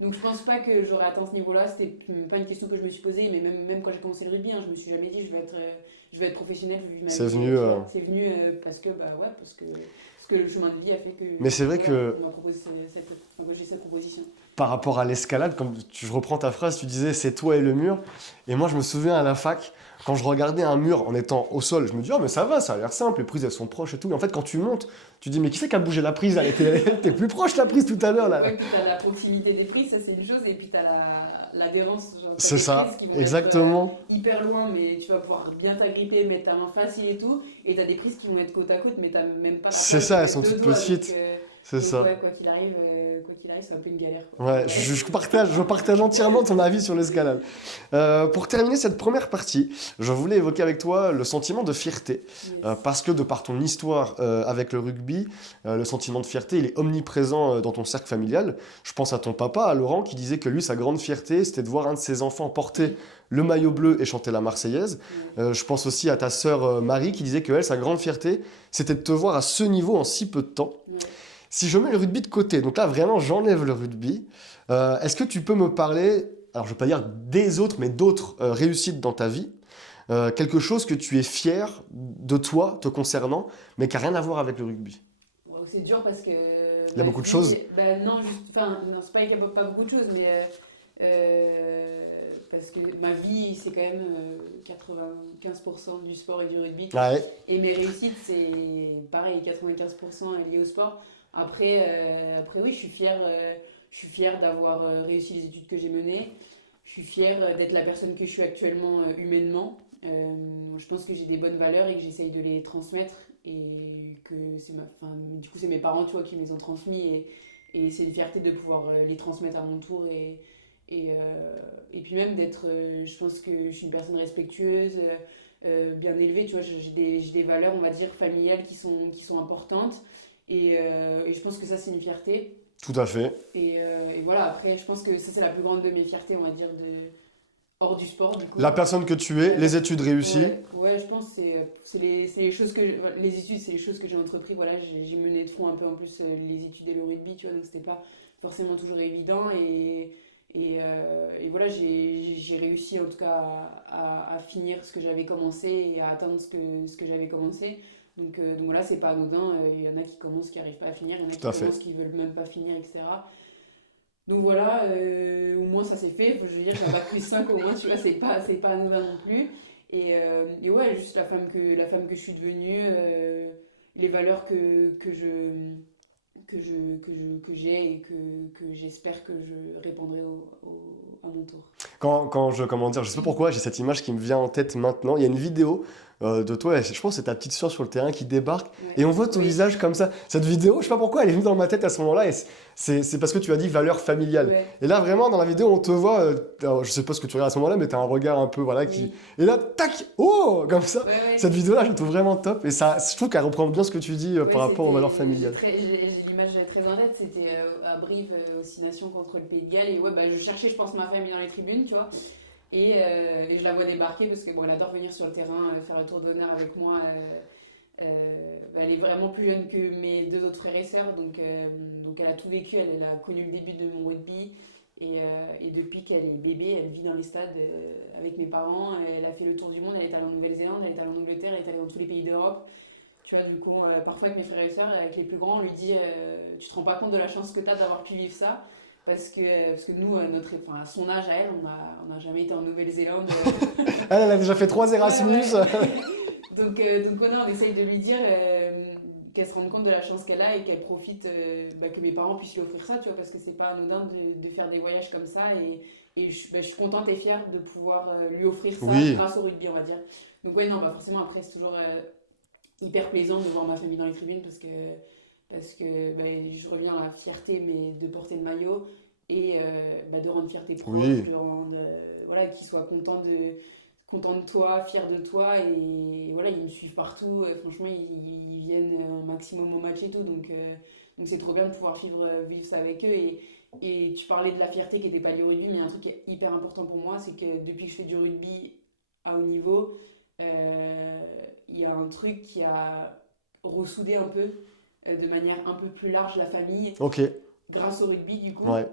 Donc je pense pas que j'aurais atteint ce niveau-là. C'était pas une question que je me suis posée, mais même quand j'ai commencé le rugby, hein, je me suis jamais dit je vais être professionnelle vu ma C'est vie. venu. Tu vois. C'est venu parce que bah ouais, parce que le chemin de vie a fait Mais c'est vrai voilà, que on m'a proposé que j'ai cette proposition. par rapport à l'escalade, comme je reprends ta phrase, tu disais c'est toi et le mur. Et moi, je me souviens à la fac, quand je regardais un mur en étant au sol, je me dis, oh, mais ça va, ça a l'air simple, les prises elles sont proches et tout. Et en fait, quand tu montes, tu dis, mais qui c'est qui a bougé la prise? Elle était plus proche la prise tout à l'heure là. Ouais, puis t'as la proximité des prises, ça c'est une chose, et puis t'as l'adhérence, genre t'as C'est des prises ça, qui vont être exactement. hyper loin, mais tu vas pouvoir bien t'agripper, mettre ta main facile et tout, et t'as des prises qui vont être côte à côte, mais t'as même pas la C'est place de ça, elles mettre sont deux toutes doigts, petites. C'est donc ça. ouais, quoi qu'il arrive, c'est un peu une galère, quoi. Ouais, je partage entièrement ton avis sur l'escalade. Pour terminer cette première partie, je voulais évoquer avec toi le sentiment de fierté. Yes. Parce que de par ton histoire avec le rugby, le sentiment de fierté, il est omniprésent dans ton cercle familial. Je pense à ton papa, à Laurent, qui disait que lui, sa grande fierté, c'était de voir un de ses enfants porter le maillot bleu et chanter la Marseillaise. Ouais. Je pense aussi à ta sœur Marie, qui disait que elle, sa grande fierté, c'était de te voir à ce niveau en si peu de temps. Ouais. Si je mets le rugby de côté, donc là vraiment j'enlève le rugby, est-ce que tu peux me parler, alors je ne vais pas dire des autres, mais d'autres réussites dans ta vie, quelque chose que tu es fier de toi te concernant, mais qui n'a rien à voir avec le rugby? Wow, c'est dur parce que Il y a ma beaucoup de vie, choses. bah non, enfin, non, c'est pas qu'il n'y a pas beaucoup de choses, mais parce que ma vie, c'est quand même 95% du sport et du rugby. Ouais, Et mes réussites, c'est pareil, 95% est lié au sport. Après oui, je suis fière d'avoir réussi les études que j'ai menées. Je suis fière d'être la personne que je suis actuellement humainement. Je pense que j'ai des bonnes valeurs et que j'essaye de les transmettre. Et que enfin, du coup, c'est mes parents, tu vois, qui me les ont transmis. Et c'est une fierté de pouvoir les transmettre à mon tour. Et puis même d'être, je pense que je suis une personne respectueuse, bien élevée, tu vois, j'ai des valeurs, on va dire, familiales qui sont importantes. Et je pense que ça, c'est une fierté. tout à fait. Et voilà, après, je pense que ça, c'est la plus grande de mes fiertés, on va dire, hors du sport, du coup. La personne que tu es, les études réussies. Ouais, je pense que c'est les choses les études, c'est les choses que j'ai entrepris. Voilà, j'ai mené de front un peu en plus les études et le rugby, tu vois, donc c'était pas forcément toujours évident. Et voilà, j'ai réussi en tout cas à finir ce que j'avais commencé et à atteindre ce que j'avais commencé. Donc voilà, c'est pas anodin. Il y en a qui commencent, qui n'arrivent pas à finir. Il y en a qui Tout à fait. commencent, qui veulent même pas finir, etc. Donc voilà, au moins ça c'est fait. Je veux dire, j'ai un bac plus 5 au moins, tu vois, c'est pas anodin non plus. Et ouais, juste la femme que je suis devenue, les valeurs que j'ai et que j'espère que je répondrai à mon tour. Comment dire, je sais pas pourquoi, j'ai cette image qui me vient en tête maintenant. Il y a une vidéo de toi, et je pense que c'est ta petite soeur sur le terrain qui débarque, Ouais. et on voit ton Oui. visage comme ça. Cette vidéo, je sais pas pourquoi, elle est venue dans ma tête à ce moment-là, et c'est parce que tu as dit valeur familiale. Ouais. Et là, vraiment, dans la vidéo, on te voit, alors, je sais pas ce que tu regardes à ce moment-là, mais tu as un regard un peu, voilà, qui... Oui. Et là, tac, oh, comme ça. Ouais, ouais. Cette vidéo-là, je la trouve vraiment top, et ça, je trouve qu'elle reprend bien ce que tu dis Ouais, par rapport aux valeurs familiales. j'ai l'image très en tête, c'était à Brive, aussi Nation contre le Pays de Galles. Et ouais, bah, je cherchais, je pense, ma famille dans les tribunes, tu vois. Et je la vois débarquer parce que bon, elle adore venir sur le terrain, faire le tour d'honneur avec moi. Bah, elle est vraiment plus jeune que mes deux autres frères et sœurs, donc elle a tout vécu. Elle a connu le début de mon rugby. Et depuis qu'elle est bébé, elle vit dans les stades avec mes parents. Elle a fait le tour du monde, elle est allée en Nouvelle-Zélande, elle est allée en Angleterre, elle est allée dans tous les pays d'Europe. Tu vois, du coup, parfois avec mes frères et sœurs, avec les plus grands, on lui dit tu te rends pas compte de la chance que tu as d'avoir pu vivre ça. Parce que nous, à son âge à elle, on n'a jamais été en Nouvelle-Zélande. Elle a déjà fait 3 Erasmus. Ouais, ouais. Donc on essaye de lui dire qu'elle se rende compte de la chance qu'elle a et qu'elle profite, que mes parents puissent lui offrir ça, tu vois, parce que c'est pas anodin de faire des voyages comme ça. Et je suis contente et fière de pouvoir lui offrir ça Oui. grâce au rugby, on va dire. Donc ouais, non, forcément, après, c'est toujours hyper plaisant de voir ma famille dans les tribunes parce que je reviens à la fierté mais de porter le maillot et de rendre fier tes proches, Oui. de rendre voilà, qu'ils soient contents de toi, fiers de toi et voilà, ils me suivent partout. Franchement, ils viennent un maximum au match et tout, donc c'est trop bien de pouvoir vivre ça avec eux. Et tu parlais de la fierté qui n'était pas liée au rugby, mais il y a un truc qui est hyper important pour moi, c'est que depuis que je fais du rugby à haut niveau, il y a un truc qui a ressoudé un peu, de manière un peu plus large, la famille, Ok, grâce au rugby du coup. ouais.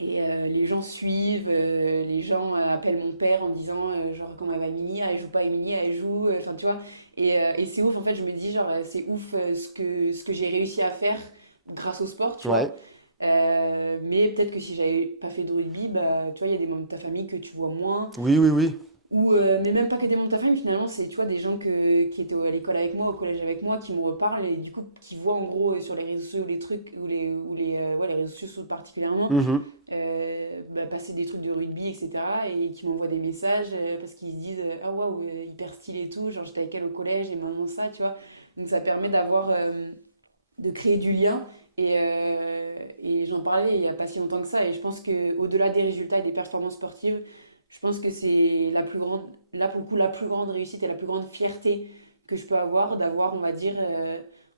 Et les gens suivent, les gens appellent mon père en disant genre comment elle va Émilie, elle joue pas Émilie, elle joue, enfin tu vois. Et c'est ouf en fait, je me dis genre c'est ouf ce que j'ai réussi à faire grâce au sport, tu vois. Ouais. Mais peut-être que si j'avais pas fait de rugby, bah tu vois, il y a des membres de ta famille que tu vois moins. Oui, oui, oui. Mais même pas que des membres de ta famille, finalement, c'est tu vois, des gens qui étaient à l'école avec moi, au collège avec moi, qui me reparlent et du coup qui voient en gros sur les réseaux sociaux les trucs, ouais, les réseaux sociaux particulièrement, Mhm. passer des trucs de rugby, etc. Et qui m'envoient des messages parce qu'ils se disent ah waouh, hyper stylé et tout, genre j'étais avec elle au collège et maintenant ça, tu vois. Donc ça permet de créer du lien. Et j'en parlais il n'y a pas si longtemps que ça, et je pense qu'au-delà des résultats et des performances sportives, je pense que c'est la plus grande, là pour le coup, la plus grande réussite et la plus grande fierté que je peux avoir, d'avoir, on va dire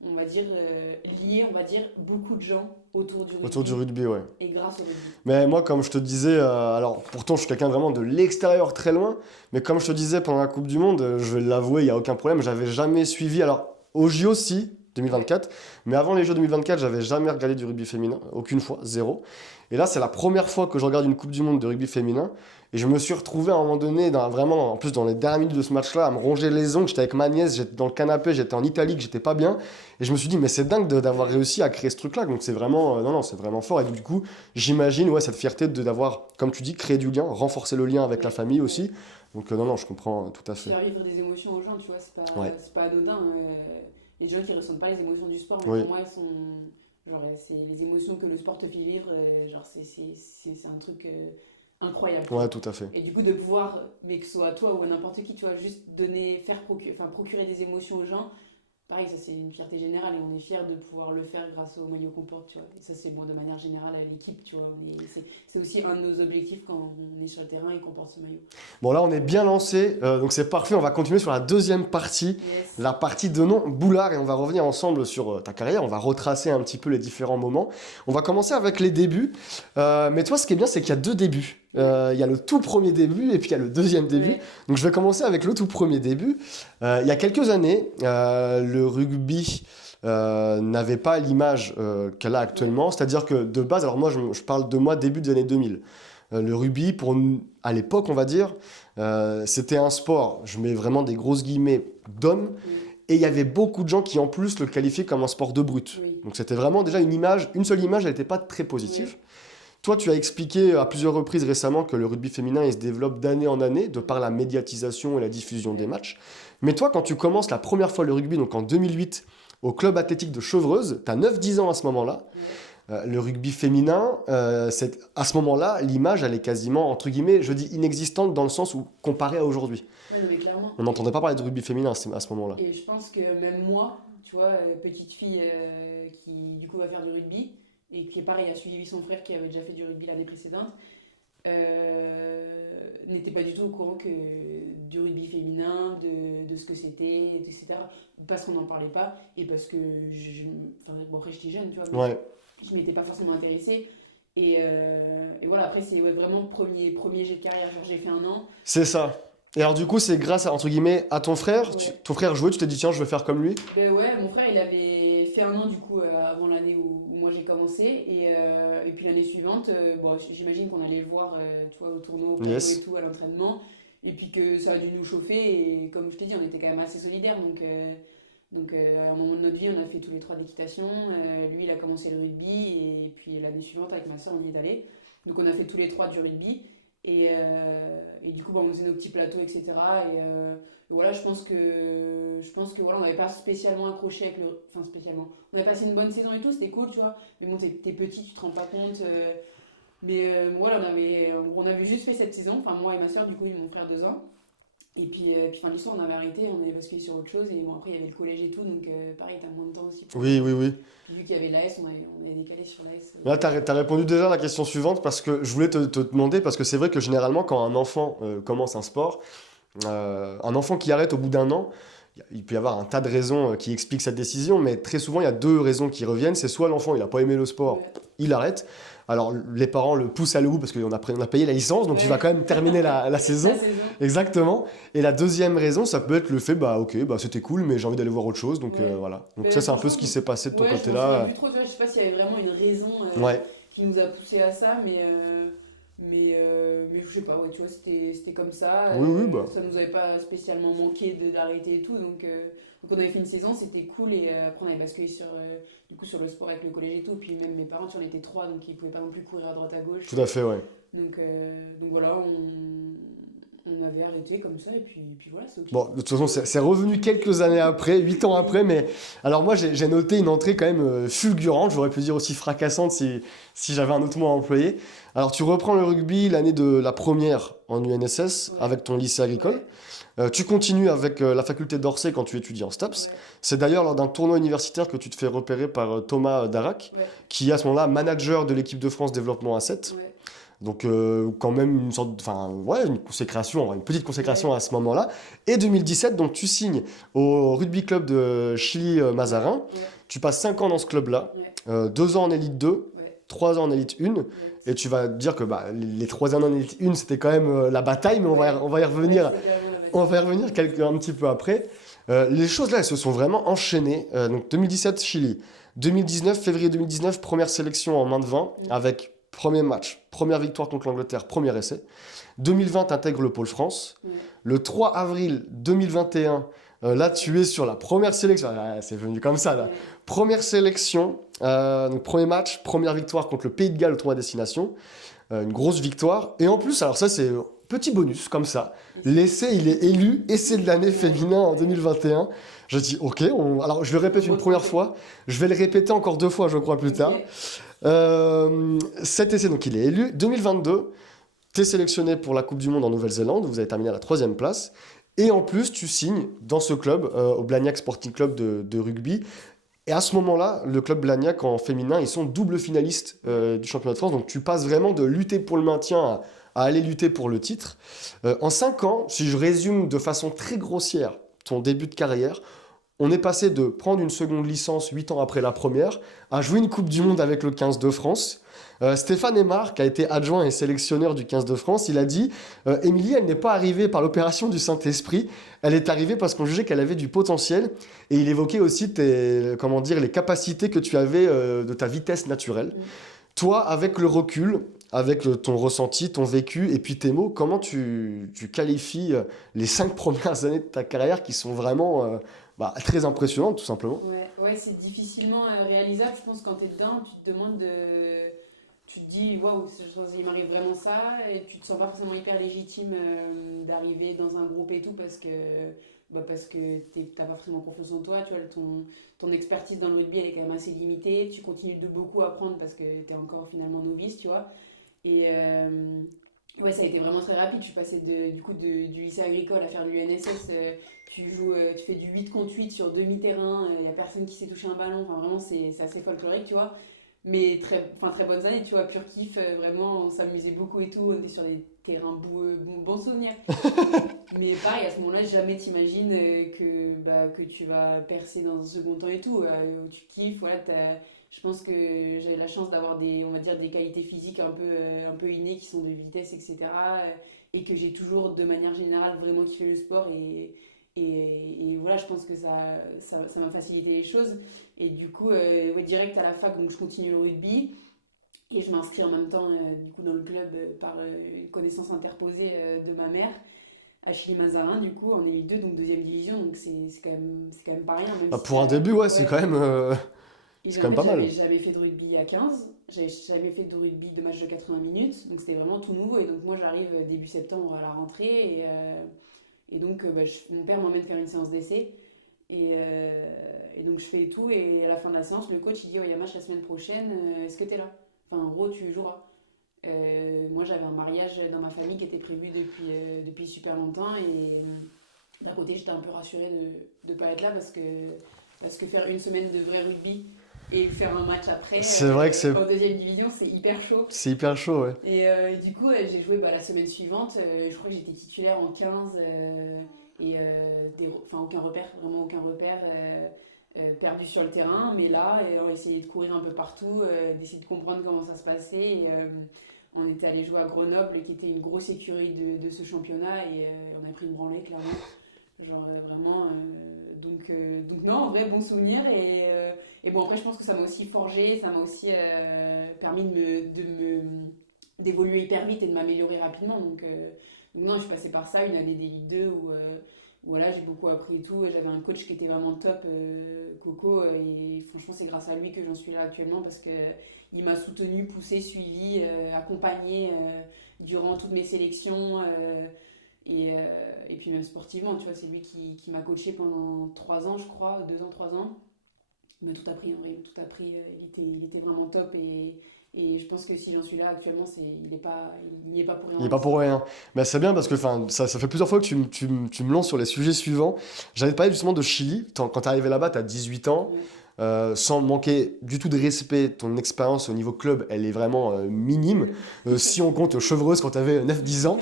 lié, on va dire, beaucoup de gens Autour du rugby, ouais. et grâce au rugby. Mais moi, comme je te disais, alors pourtant je suis quelqu'un vraiment de l'extérieur très loin, mais comme je te disais pendant la Coupe du Monde, je vais l'avouer, il n'y a aucun problème, j'avais jamais suivi, alors au JO si, 2024, mais avant les Jeux 2024, j'avais jamais regardé du rugby féminin, aucune fois, zéro. Et là, c'est la première fois que je regarde une Coupe du Monde de rugby féminin, et je me suis retrouvé à un moment donné, vraiment, en plus dans les dernières minutes de ce match-là, à me ronger les ongles, j'étais avec ma nièce, j'étais dans le canapé, j'étais en Italie, que j'étais pas bien, et je me suis dit, mais c'est dingue d'avoir réussi à créer ce truc-là, donc c'est vraiment, non, c'est vraiment fort, et du coup, j'imagine, ouais, cette fierté d'avoir, comme tu dis, créé du lien, renforcer le lien avec la famille aussi. Donc non, je comprends tout à fait. Faire vivre des émotions aux gens, tu vois, Ouais. c'est pas anodin. Les gens qui ressentent pas les émotions du sport, mais Oui. pour moi, elles sont. Genre, c'est les émotions que le sport te fait vivre, genre, c'est un truc incroyable. Ouais, tout à fait. Et du coup, de pouvoir, mais que ce soit toi ou n'importe qui, tu vois, juste procurer des émotions aux gens, pareil, ça c'est une fierté générale et on est fiers de pouvoir le faire grâce au maillot qu'on porte, tu vois. Et ça, c'est bon de manière générale à l'équipe, tu vois. C'est aussi un de nos objectifs quand on est sur le terrain et qu'on porte ce maillot. Bon, là, on est bien lancé, donc c'est parfait. On va continuer sur la deuxième partie, Yes. la partie de nom Boulard, et on va revenir ensemble sur ta carrière. On va retracer un petit peu les différents moments. On va commencer avec les débuts. Mais toi, ce qui est bien, c'est qu'il y a 2 débuts. Il y a le tout premier début et puis il y a le deuxième début. Ouais. Donc, je vais commencer avec le tout premier début. Il y a quelques années, le rugby n'avait pas l'image qu'elle a actuellement. C'est-à-dire que de base, alors moi, je parle de moi début des années 2000. Le rugby, à l'époque, on va dire, c'était un sport, je mets vraiment des grosses guillemets, d'hommes. Et il y avait beaucoup de gens qui, en plus, le qualifiaient comme un sport de brut. Oui. Donc c'était vraiment déjà une seule image, elle n'était pas très positive. Ouais. Toi, tu as expliqué à plusieurs reprises récemment que le rugby féminin, il se développe d'année en année, de par la médiatisation et la diffusion des matchs. Mais toi, quand tu commences la première fois le rugby, donc en 2008, au club athlétique de Chevreuse, tu as 9-10 ans à ce moment-là. Le rugby féminin, à ce moment-là, l'image, elle est quasiment, entre guillemets, je dis inexistante dans le sens où comparée à aujourd'hui. Ouais, non, mais clairement. On n'entendait pas parler de rugby féminin à ce moment-là. Et je pense que même moi, tu vois, petite fille qui du coup va faire du rugby, et qui est pareil, a suivi son frère qui avait déjà fait du rugby l'année précédente, n'était pas du tout au courant du rugby féminin, de ce que c'était, etc. Parce qu'on n'en parlait pas, et parce que, enfin, bon, après j'étais jeune, tu vois, mais Ouais, je m'étais pas forcément intéressée. Et voilà, après c'est vraiment premier jet de carrière, genre j'ai fait 1 an. c'est ça. Et alors du coup, c'est grâce à, entre guillemets, à ton frère. Ouais. Ton frère jouait, tu t'es dit, tiens, je veux faire comme lui. Ouais, mon frère il avait fait 1 an du coup avant l'année où moi j'ai commencé et puis l'année suivante, bon, j'imagine qu'on allait le voir tu vois, au tournoi, au plateau Yes. et tout, à l'entraînement et puis que ça a dû nous chauffer et comme je t'ai dit, on était quand même assez solidaires donc à un moment de notre vie on a fait tous les trois de l'équitation, lui il a commencé le rugby et puis l'année suivante avec ma soeur on y est allé donc on a fait tous les trois du rugby et du coup bon, on faisait nos petits plateaux etc. Et voilà, je pense que voilà, on n'avait pas spécialement accroché avec le. Enfin, spécialement. On avait passé une bonne saison et tout, c'était cool, tu vois. Mais bon, t'es petit, tu te rends pas compte. Mais voilà, on avait juste fait cette saison. Enfin, moi et ma soeur, du coup, et mon frère 2 ans. Et puis fin du soir, on avait arrêté, on avait basculé sur autre chose. Et bon, après, il y avait le collège et tout, donc pareil, t'as moins de temps aussi. Oui, oui, oui. Vu qu'il y avait l'AS, on avait décalé sur l'AS. Là, tu as répondu déjà à la question suivante parce que je voulais te demander, parce que c'est vrai que généralement, quand un enfant commence un sport, un enfant qui arrête au bout d'un an, il peut y avoir un tas de raisons qui expliquent cette décision, mais très souvent, il y a deux raisons qui reviennent. C'est soit l'enfant, il n'a pas aimé le sport, Ouais. il arrête. Alors, les parents le poussent à le bout parce qu'on a payé la licence, donc tu Ouais. vas quand même terminer la saison. La saison. Exactement. Et la deuxième raison, ça peut être le fait, bah ok, bah c'était cool, mais j'ai envie d'aller voir autre chose, donc Ouais. voilà. Donc Mais ça, c'est un peu ce franchement, qui s'est passé de ton Ouais, je m'en côté-là. souviens plus trop, tu vois, je sais pas s'il y avait vraiment une raison Ouais, qui nous a poussé à ça, mais je sais pas, ouais, tu vois, c'était comme ça. oui, oui, bah. Ça nous avait pas spécialement manqué d'arrêter et tout, donc on avait fait une saison, c'était cool, et après on avait basculé du coup, sur le sport avec le collège et tout, puis même mes parents, tu vois, on était trois, donc ils pouvaient pas non plus courir à droite à gauche. Tout à fait, ouais. Donc voilà, on avait arrêté comme ça, et puis voilà, c'est ok. Bon, de toute façon, c'est revenu quelques années après, 8 ans après, mais alors moi, j'ai noté une entrée quand même fulgurante, j'aurais pu dire aussi fracassante si j'avais un autre mot à employer. Alors, tu reprends le rugby l'année de la première en UNSS Ouais. avec ton lycée agricole. Tu continues avec la faculté d'Orsay quand tu étudies en STAPS. Ouais, C'est d'ailleurs lors d'un tournoi universitaire que tu te fais repérer par Thomas Darac, ouais, qui est à ce moment-là manager de l'équipe de France développement A7. ouais. Donc quand même une sorte, enfin ouais, une consécration, une petite consécration Ouais. à ce moment-là. Et 2017, donc tu signes au rugby club de Chili-Mazarin. Ouais, Tu passes 5 ans dans ce club-là, ouais, 2 ans en élite 2, ouais, 3 ans en élite 1. ouais. Et tu vas dire que bah, les 3 ans en élite 1, c'était quand même la bataille, mais on va y revenir, Ouais, c'était vraiment la on va y revenir un petit peu après. Les choses là, elles se sont vraiment enchaînées. Donc 2017, Chili. 2019, février 2019, première sélection en main de 20 avec premier match, première victoire contre l'Angleterre, premier essai. 2020, intègre le Pôle France. Ouais. Le 3 avril 2021, là, tu es sur la première sélection. Ah, c'est venu comme ça, là. Ouais. Première sélection, donc premier match, première victoire contre le Pays de Galles au tournoi destination. Une grosse victoire. Et en plus, alors ça, c'est petit bonus, comme ça. L'essai, il est élu essai de l'année féminin en 2021. Je dis, ok, alors je le répète une première fois. Je vais le répéter encore 2 fois, je crois, plus tard. Cet essai, donc il est élu. 2022, tu es sélectionné pour la Coupe du Monde en Nouvelle-Zélande. Vous avez terminé à la 3e place. Et en plus, tu signes dans ce club, au Blagnac Sporting Club de rugby. Et à ce moment-là, le club Blagnac en féminin, ils sont double finalistes du championnat de France. Donc tu passes vraiment de lutter pour le maintien à aller lutter pour le titre. En 5 ans, si je résume de façon très grossière ton début de carrière, on est passé de prendre une seconde licence 8 ans après la première à jouer une Coupe du Monde avec le 15 de France. Stéphane Aymar, qui a été adjoint et sélectionneur du 15 de France, il a dit Émilie, elle n'est pas arrivée par l'opération du Saint-Esprit, elle est arrivée parce qu'on jugeait qu'elle avait du potentiel. Et il évoquait aussi les capacités que tu avais de ta vitesse naturelle. Toi, avec le recul, avec ton ressenti, ton vécu et puis tes mots, comment tu qualifies les 5 premières années de ta carrière qui sont vraiment très impressionnante tout simplement. Ouais, c'est difficilement réalisable. Je pense quand t'es dedans, tu te demandes de. Tu te dis, waouh, il m'arrive vraiment ça, et tu te sens pas forcément hyper légitime d'arriver dans un groupe et tout parce que t'as pas forcément confiance en toi. Tu vois, ton expertise dans le rugby elle est quand même assez limitée. Tu continues de beaucoup apprendre parce que t'es encore finalement novice, tu vois. Et ouais, ça a été vraiment très rapide. Je suis passée du lycée agricole à faire de l'UNSS. Tu fais du 8 contre 8 sur demi-terrain. Il n'y a personne qui s'est touché un ballon. Enfin, vraiment, c'est assez folklorique, tu vois. Mais très bonnes années, tu vois. Pur kiff. Vraiment, on s'amusait beaucoup et tout. On était sur des terrains boueux. Bon souvenir. Mais pareil, à ce moment-là, jamais t'imagines que tu vas percer dans un second temps et tout. Tu kiffes, voilà, je pense que j'ai la chance d'avoir on va dire, des qualités physiques un peu innées qui sont de vitesse, etc. Et que j'ai toujours, de manière générale, vraiment kiffé le sport. Et voilà, je pense que ça m'a facilité les choses. Et du coup, ouais, direct à la fac, donc je continue le rugby. Et je m'inscris en même temps du coup, dans le club par une connaissance interposée de ma mère. Achille Mazarin, du coup, en Élite 2, donc deuxième division, donc c'est quand même pas rien, même si Pour un début, ouais, ouais. Et c'est en quand même fait, pas mal. j'avais fait de rugby à 15, j'avais jamais fait de rugby de match de 80 minutes, donc c'était vraiment tout nouveau. Et donc moi, j'arrive début septembre à la rentrée, et donc mon père m'emmène faire une séance d'essai, et donc je fais tout, et à la fin de la séance, le coach il dit: oh, il y a match la semaine prochaine, est-ce que t'es là? Enfin, en gros, tu joueras. Moi, j'avais un mariage dans ma famille qui était prévu depuis super longtemps, et d'un côté, j'étais un peu rassurée de ne pas être là parce que faire une semaine de vrai rugby et faire un match après C'est vrai que en deuxième division, c'est hyper chaud. c'est hyper chaud, ouais. Et du coup, j'ai joué la semaine suivante. Je crois que j'étais titulaire en 15 enfin, aucun repère, vraiment aucun repère. Perdu sur le terrain, mais là, on essayait de courir un peu partout, d'essayer de comprendre comment ça se passait. On était allé jouer à Grenoble, qui était une grosse écurie de ce championnat, et on a pris une branlée, clairement. Genre vraiment. Donc non, en vrai, bon souvenir. Et bon, après, je pense que ça m'a aussi forgé, ça m'a aussi permis d'évoluer hyper vite et de m'améliorer rapidement. Donc non, je suis passée par ça, une année des Ligue 2 où voilà, j'ai beaucoup appris et tout. J'avais un coach qui était vraiment top, Coco, et franchement, c'est grâce à lui que j'en suis là actuellement parce que il m'a soutenu, poussé, suivi, accompagné durant toutes mes sélections. Et puis même sportivement, tu vois, c'est lui qui m'a coaché pendant 3 ans, je crois, 2 ans, 3 ans. Il m'a tout appris, en vrai, tout appris. Il était vraiment top, et je pense que si j'en suis là actuellement, il n'y est pas pour rien Il n'est pas aussi. pour rien. Mais c'est bien parce que ça fait plusieurs fois que tu me lances sur les sujets suivants. J'avais parlé justement de Chili. Quand tu es arrivé là-bas, tu as 18 ans. Ouais. Sans manquer du tout de respect, ton expérience au niveau club, elle est vraiment minime. Si on compte Chevreuse quand tu avais 9-10 ans.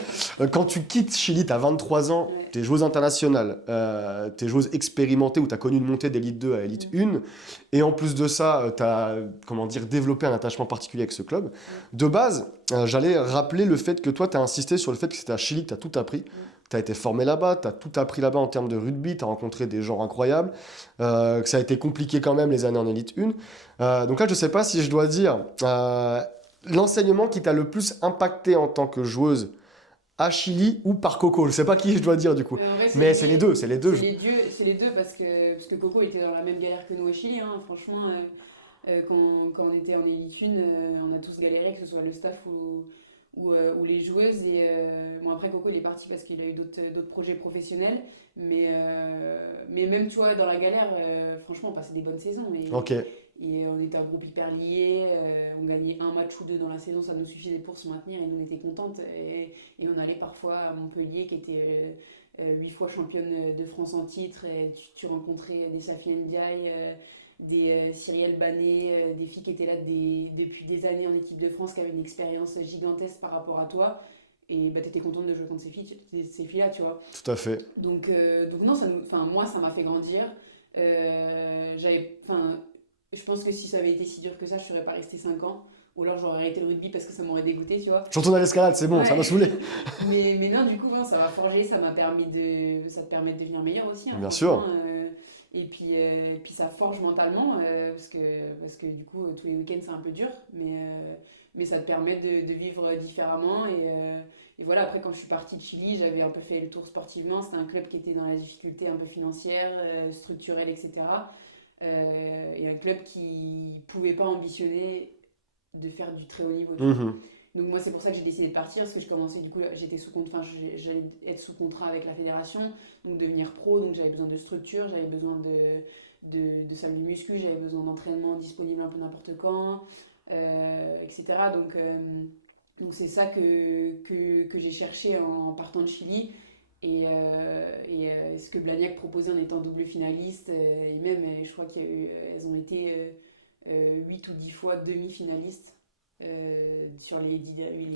Quand tu quittes Chili, tu as 23 ans, Ouais. tu es joueuse internationale, tu es joueuse expérimentée où tu as connu une montée d'élite 2 à élite 1. Et en plus de ça, tu as développé un attachement particulier avec ce club. De base, j'allais rappeler le fait que toi, tu as insisté sur le fait que c'était à Chili que tu as tout appris. Tu as été formé là-bas, tu as tout appris là-bas en termes de rugby, tu as rencontré des gens incroyables, que ça a été compliqué quand même les années en élite 1. Donc là, je ne sais pas si je dois dire l'enseignement qui t'a le plus impacté en tant que joueuse à Chili ou par Coco. Je ne sais pas qui je dois dire du coup. En vrai, Mais c'est les deux, c'est les deux. C'est les deux parce que Coco était dans la même galère que nous au Chili, hein. Franchement, quand on était en élite 1, on a tous galéré, que ce soit le staff ou les joueuses. Bon, après, Coco, il est parti parce qu'il a eu d'autres projets professionnels. Mais même, tu vois, dans la galère, franchement, on passait des bonnes saisons. Ok, Et on était un groupe hyper lié. On gagnait un match ou deux dans la saison, ça nous suffisait pour se maintenir et nous, on était contentes. Et on allait parfois à Montpellier, qui était 8 fois championne de France en titre. Et tu rencontrais des Safi Ndiaye, des Cyrielle Banet, des filles qui étaient là depuis des années en équipe de France, qui avaient une expérience gigantesque par rapport à toi. Et bah, tu étais contente de jouer contre ces filles-là, tu vois. tout à fait. Donc non, moi, ça m'a fait grandir. Je pense que si ça avait été si dur que ça, je serais pas restée 5 ans. Ou alors j'aurais arrêté le rugby parce que ça m'aurait dégoûté, tu vois. Je retourne à l'escalade, c'est bon, ça Ouais. m'a saoulé. Mais non, du coup, ouais, ça m'a forgé, ça te permet de devenir meilleur aussi, hein, Bien franchement. sûr. Et puis ça forge mentalement, parce que du coup, tous les week-ends, c'est un peu dur, mais ça te permet de vivre différemment. Et voilà, voilà, après quand je suis partie de Chili, j'avais un peu fait le tour sportivement. C'était un club qui était dans la difficulté un peu financière, structurelle, etc. Et un club qui pouvait pas ambitionner de faire du très haut niveau. Mhm. Donc moi c'est pour ça que j'ai décidé de partir, parce que je commençais du coup, j'étais sous contrat, enfin j'allais être sous contrat avec la fédération, donc devenir pro, donc j'avais besoin de structure, j'avais besoin de salle de muscu, j'avais besoin d'entraînement disponible un peu n'importe quand, etc. Donc c'est ça que j'ai cherché en partant de Chili. Ce que Blagnac proposait en étant double finaliste, et même je crois qu'elles ont été 8 ou 10 fois demi-finalistes sur les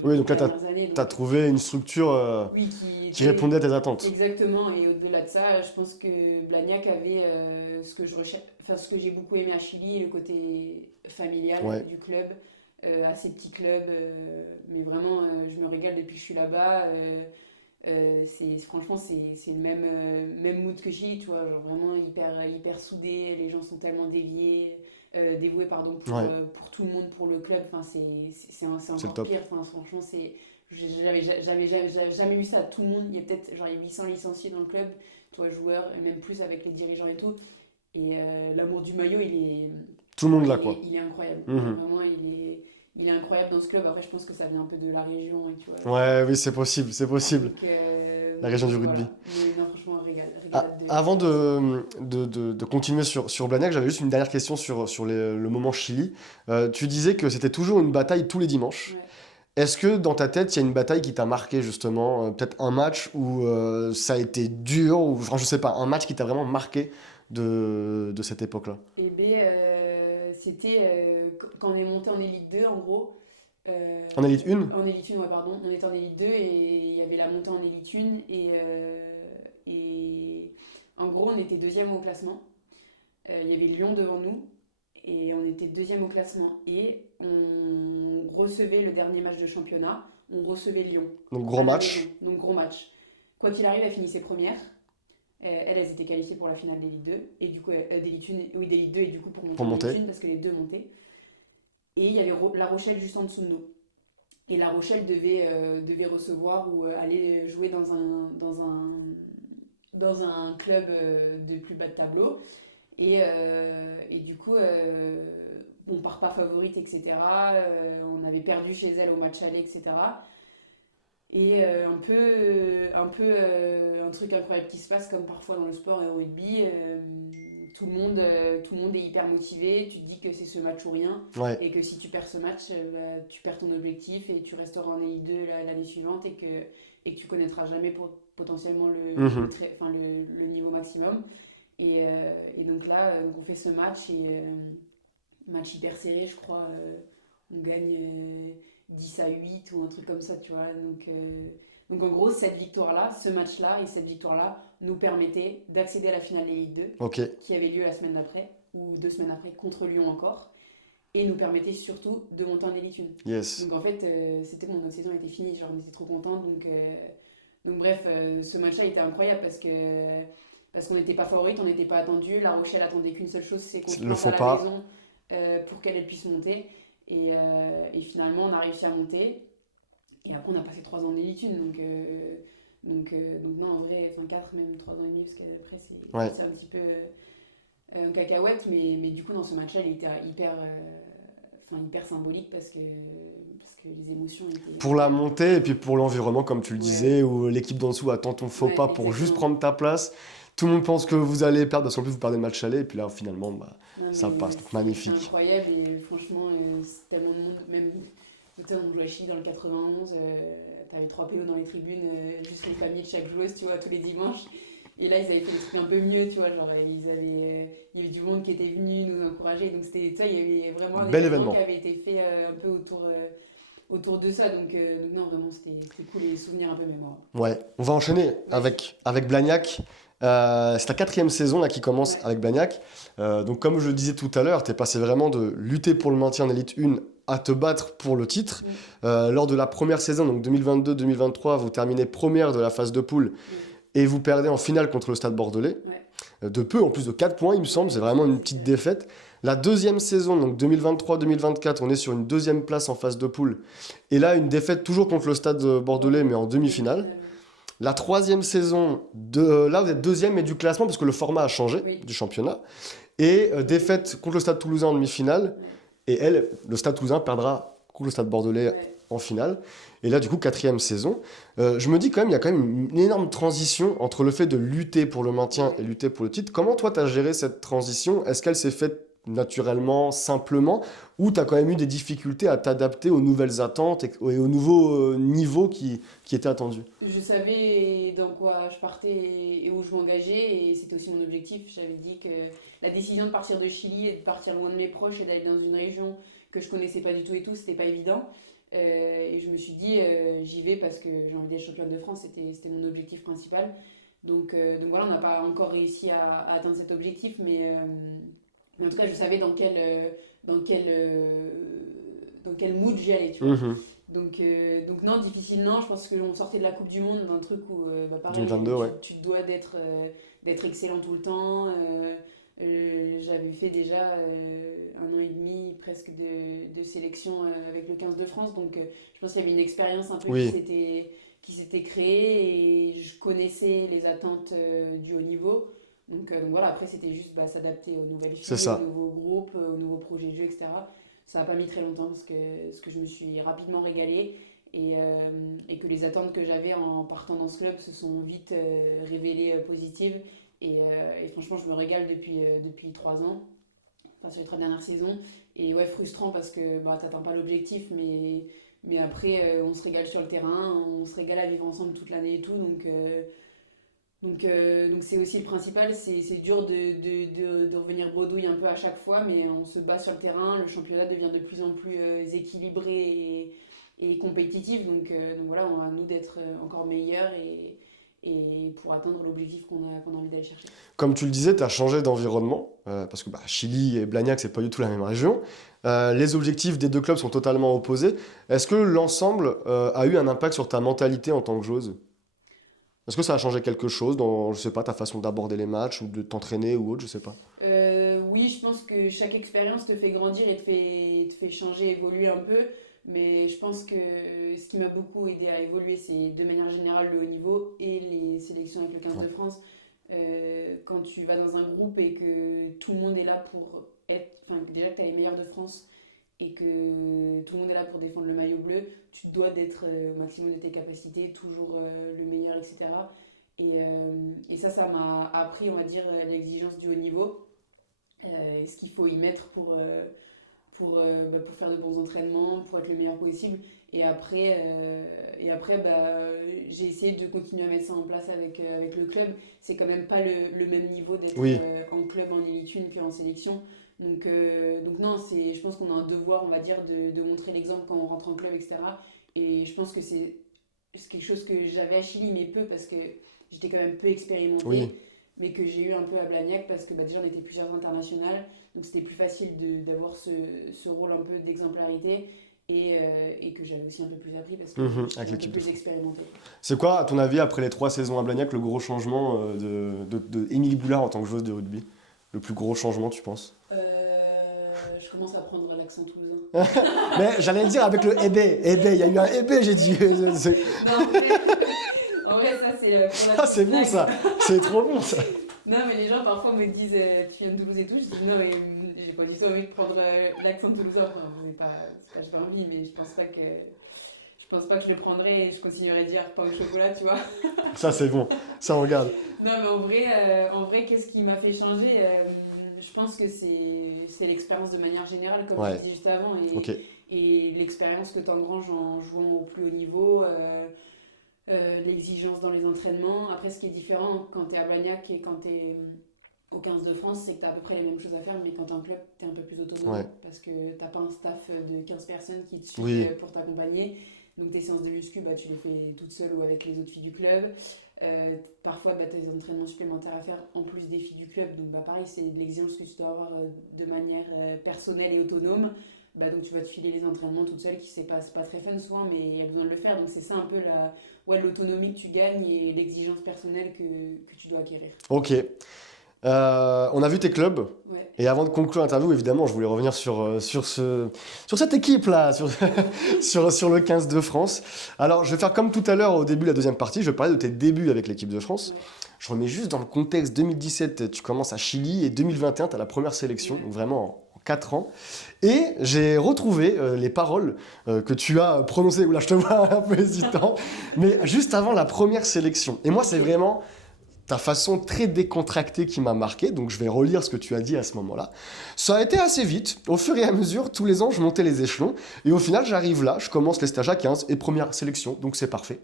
Oui, donc là, dernières années. tu as Donc, trouvé une structure oui, qui répondait à tes attentes. exactement. Et au-delà de ça, je pense que Blagnac avait ce que je recherche, enfin, ce que j'ai beaucoup aimé à Chili, le côté familial Ouais. du club, assez petit club, mais vraiment, je me régale depuis que je suis là-bas. Franchement, c'est le même mood que Chili, tu vois, genre vraiment hyper soudé, les gens sont tellement dévoués pardon, Ouais, pour tout le monde, pour le club, enfin, c'est c'est le encore top. pire, enfin, franchement, j'avais jamais vu ça, tout le monde, il y a peut-être genre il y a 800 licenciés dans le club, toi joueur, et même plus avec les dirigeants et tout, et l'amour du maillot, Tout le monde là, il est, quoi. il est incroyable, Mhm. vraiment, il est incroyable dans ce club, après je pense que ça vient un peu de la région, et tu vois, Ouais, oui, c'est possible, c'est possible. La région du donc rugby. voilà, mais non, franchement, Ah, régalade avant de ce club. de continuer sur Blagnac, j'avais juste une dernière question sur le moment Chili. Tu disais que c'était toujours une bataille tous les dimanches. Ouais. Est-ce que dans ta tête, il y a une bataille qui t'a marqué justement, peut-être un match où ça a été dur, ou enfin, je sais pas, un match qui t'a vraiment marqué de cette époque-là? Et bien, c'était quand on est monté en Élite 2, en gros. En élite 1? En Élite 1, ouais, pardon. On était en Élite 2 et il y avait la montée en Élite 1. Et en gros, on était deuxième au classement. Il y avait Lyon devant nous. Et on était deuxième au classement. Et on recevait le dernier match de championnat. On recevait Lyon Donc à gros la maison. match Donc gros match. Quoi qu'il arrive, elle finissait première. Elles étaient qualifiées pour la finale d'Élite 2. Et du coup, d'Élite 1, oui, d'Élite 2 et du coup pour monter pour en monter. Élite 1 parce que les deux montaient. Et il y avait La Rochelle juste en dessous de nous. Et La Rochelle devait recevoir ou aller jouer dans un club de plus bas de tableau. Et du coup, on part pas favorite, etc. On avait perdu chez elle au match aller, etc. Et un truc incroyable qui se passe comme parfois dans le sport et au rugby, tout le monde est hyper motivé, tu te dis que c'est ce match ou rien, Ouais. et que si tu perds ce match, tu perds ton objectif et tu resteras en Ligue 2 l'année suivante et que tu connaîtras jamais potentiellement Mhm. le niveau maximum. Et donc là, on fait ce match, et match hyper serré, je crois, on gagne 10 à 8 ou un truc comme ça, tu vois. Donc en gros, cette victoire-là, ce match-là et cette victoire-là nous permettaient d'accéder à la finale de Ligue 2 Ok. qui avait lieu la semaine d'après, ou 2 semaines après, contre Lyon encore, et nous permettait surtout de monter en Élite 1. Yes. Donc en fait, c'était bon, notre saison était finie, genre on était trop contents, donc bref, ce match-là était incroyable parce qu'on n'était pas favorite, on n'était pas attendu. La Rochelle attendait qu'une seule chose, c'est qu'on se Le plante faux à la pas. maison pour qu'elle puisse monter. Et finalement, on a réussi à monter. Et après, on a passé 3 ans en Élite 1. Donc non, en vrai, enfin 4, même 3 ans et demi, parce qu'après, Ouais. c'est un petit peu un cacahuète. Mais du coup, dans ce match-là, il était hyper symbolique parce que les émotions étaient. Pour la montée et puis pour l'environnement, comme tu le Ouais, disais, où l'équipe d'en dessous attend ton faux ouais, pas pour juste exactement. prendre ta place. Tout le monde pense que vous allez perdre, parce qu'en plus vous perdez le match aller, et puis là finalement, bah, Non, ça mais passe. Donc c'était magnifique. incroyable et franchement, c'est tellement de monde. Même, tu sais, on jouait à Chili dans le 91, t'avais 3 PO dans les tribunes, juste les familles de chaque joueuse, tu vois, tous les dimanches. Et là, ils avaient fait des trucs un peu mieux, tu vois, genre, il y avait du monde qui était venu nous encourager. Donc, c'était, tu sais, il y avait vraiment un Bel événement qui événement. avait été fait un peu autour de ça. Donc non, vraiment, c'était cool et des souvenirs un peu mémorables. Ouais, on va enchaîner Ouais, avec Blagnac. C'est ta 4e saison là qui commence ouais, avec Blagnac. Donc comme je le disais tout à l'heure, tu es passé vraiment de lutter pour le maintien en Élite 1 à te battre pour le titre. mm, Lors de la première saison, donc 2022-2023, vous terminez première de la phase de poule mm, et vous perdez en finale contre le Stade Bordelais. ouais, De peu, en plus de 4 points, il me semble, c'est vraiment une petite c'est défaite. La deuxième saison, donc 2023-2024, on est sur une deuxième place en phase de poule. Et là, une défaite toujours contre le Stade Bordelais, mais en demi-finale. La troisième saison, là vous êtes deuxième, mais du classement, parce que le format a changé du championnat. Et défaite contre le Stade Toulousain en demi-finale. Et le Stade Toulousain perdra contre le Stade Bordelais en finale. Et là, du coup, quatrième saison. Je me dis quand même, il y a quand même une énorme transition entre le fait de lutter pour le maintien et lutter pour le titre. Comment toi, tu as géré cette transition? Est-ce qu'elle s'est faite naturellement, simplement, ou tu as quand même eu des difficultés à t'adapter aux nouvelles attentes et aux nouveaux niveaux qui étaient attendus? Je savais dans quoi je partais et où je m'engageais, et c'était aussi mon objectif. J'avais dit que la décision de partir de Chili et de partir loin de mes proches et d'aller dans une région que je connaissais pas du tout et tout, c'était pas évident. Et je me suis dit, j'y vais parce que j'ai envie d'être championne de France, c'était mon objectif principal. Donc voilà, on n'a pas encore réussi à atteindre cet objectif, mais en tout cas, je savais dans quel, euh, dans quel mood j'y allais, tu vois. Donc non, difficile, non. Je pense qu'on sortait de la Coupe du Monde, d'un truc où, pareil, 2022, ouais. tu te dois d'être excellent tout le temps. J'avais fait déjà 1 an et demi presque de sélection avec le 15 de France, donc je pense qu'il y avait une expérience un peu Oui, qui s'était créée, et je connaissais les attentes du haut niveau. Donc voilà, après c'était juste s'adapter aux nouvelles c'est filles, aux ça. nouveaux groupes, aux nouveaux projets de jeu, etc. Ça n'a pas mis très longtemps parce que je me suis rapidement régalée, et que les attentes que j'avais en partant dans ce club se sont vite révélées positives. Et franchement, je me régale depuis 3 ans, enfin sur les 3 dernières saisons. Et ouais, frustrant parce que t'atteins pas l'objectif, mais après, on se régale sur le terrain, on se régale à vivre ensemble toute l'année et tout. Donc c'est aussi le principal. C'est dur de revenir bredouille un peu à chaque fois, mais on se bat sur le terrain. Le championnat devient de plus en plus équilibré et compétitif. Donc voilà, on a à nous d'être encore meilleurs, et pour atteindre l'objectif qu'on a envie d'aller chercher. Comme tu le disais, tu as changé d'environnement, parce que Chili et Blagnac, c'est pas du tout la même région. Les objectifs des deux clubs sont totalement opposés. Est-ce que l'ensemble a eu un impact sur ta mentalité en tant que joueuse? Est-ce que ça a changé quelque chose dans, je sais pas, ta façon d'aborder les matchs ou de t'entraîner ou autre, je sais pas. Oui, je pense que chaque expérience te fait grandir et te fait changer, évoluer un peu. Mais je pense que ce qui m'a beaucoup aidé à évoluer, c'est de manière générale le haut niveau et les sélections avec le 15 Ouais. de France. Quand tu vas dans un groupe et que tout le monde est là pour être. Enfin, déjà que tu as les meilleurs de France et que tout le monde est là pour défendre le maillot bleu, tu dois d'être au maximum de tes capacités, toujours le meilleur, etc. Et ça m'a appris, on va dire, l'exigence du haut niveau, ce qu'il faut y mettre pour faire de bons entraînements, pour être le meilleur possible. Et après, j'ai essayé de continuer à mettre ça en place avec le club. C'est quand même pas le même niveau d'être Oui, en club, en Elite 1 puis en sélection. Donc non, je pense qu'on a un devoir, on va dire, de montrer l'exemple quand on rentre en club, etc. Et je pense que c'est quelque chose que j'avais à Chili, mais peu, parce que j'étais quand même peu oui. expérimentée, mais que j'ai eu un peu à Blagnac, parce que déjà on était plusieurs internationales, donc c'était plus facile d'avoir ce rôle un peu d'exemplarité, et que j'avais aussi un peu plus appris parce que j'étais Avec un peu l'équipe de plus France. expérimentée. C'est quoi, à ton avis, après les 3 saisons à Blagnac, le gros changement de Émilie Boulard en tant que joueuse de rugby? Le plus gros changement, tu penses? Je commence à prendre l'accent toulousain. Mais j'allais le dire avec le ébé. Ébé, il y a eu un ébé, j'ai dit. Non, en vrai, ça c'est pour la Ah, c'est petite bon blague. ça. C'est trop bon ça. Non, mais les gens parfois me disent tu viens de Toulouse et tout. Je dis non, mais j'ai pas du tout envie de prendre l'accent toulousain. Enfin, c'est pas j'ai pas envie, mais je pense pas que je le prendrais, et je continuerai à dire pain au chocolat, tu vois. Ça, c'est bon. Ça, on regarde. Non, mais en vrai, qu'est-ce qui m'a fait changer? Je pense que c'est l'expérience de manière générale, comme je Ouais, disais juste avant, ok. et l'expérience que tu engranges en jouant au plus haut niveau, l'exigence dans les entraînements. Après, ce qui est différent quand tu es à Blagnac et quand tu es au 15 de France, c'est que tu as à peu près les mêmes choses à faire, mais quand tu es en club, tu es un peu plus autonome, Ouais. parce que tu pas un staff de 15 personnes qui te suivent Oui. pour t'accompagner. Donc tes séances de muscu, tu les fais toute seule ou avec les autres filles du club. Parfois, tu as des entraînements supplémentaires à faire en plus des filles du club. Donc pareil, c'est de l'exigence que tu dois avoir de manière personnelle et autonome. Donc tu vas te filer les entraînements toute seule, c'est pas très fun souvent, mais il y a besoin de le faire. Donc c'est ça un peu l'autonomie que tu gagnes et l'exigence personnelle que tu dois acquérir. Ok. On a vu tes clubs. Ouais. Et avant de conclure l'interview, évidemment, je voulais revenir sur cette équipe-là, sur le 15 de France. Alors, je vais faire comme tout à l'heure au début de la deuxième partie, je vais parler de tes débuts avec l'équipe de France. Ouais. Je remets juste dans le contexte, 2017, tu commences à Chili, et 2021, tu as la première sélection, donc vraiment en 4 ans. Et j'ai retrouvé les paroles que tu as prononcées, oula, je te vois un peu hésitant, mais juste avant la première sélection. Et moi, c'est vraiment ta façon très décontractée qui m'a marqué, donc je vais relire ce que tu as dit à ce moment-là. Ça a été assez vite, au fur et à mesure, tous les ans, je montais les échelons, et au final, j'arrive là, je commence les stages à 15, et première sélection, donc c'est parfait.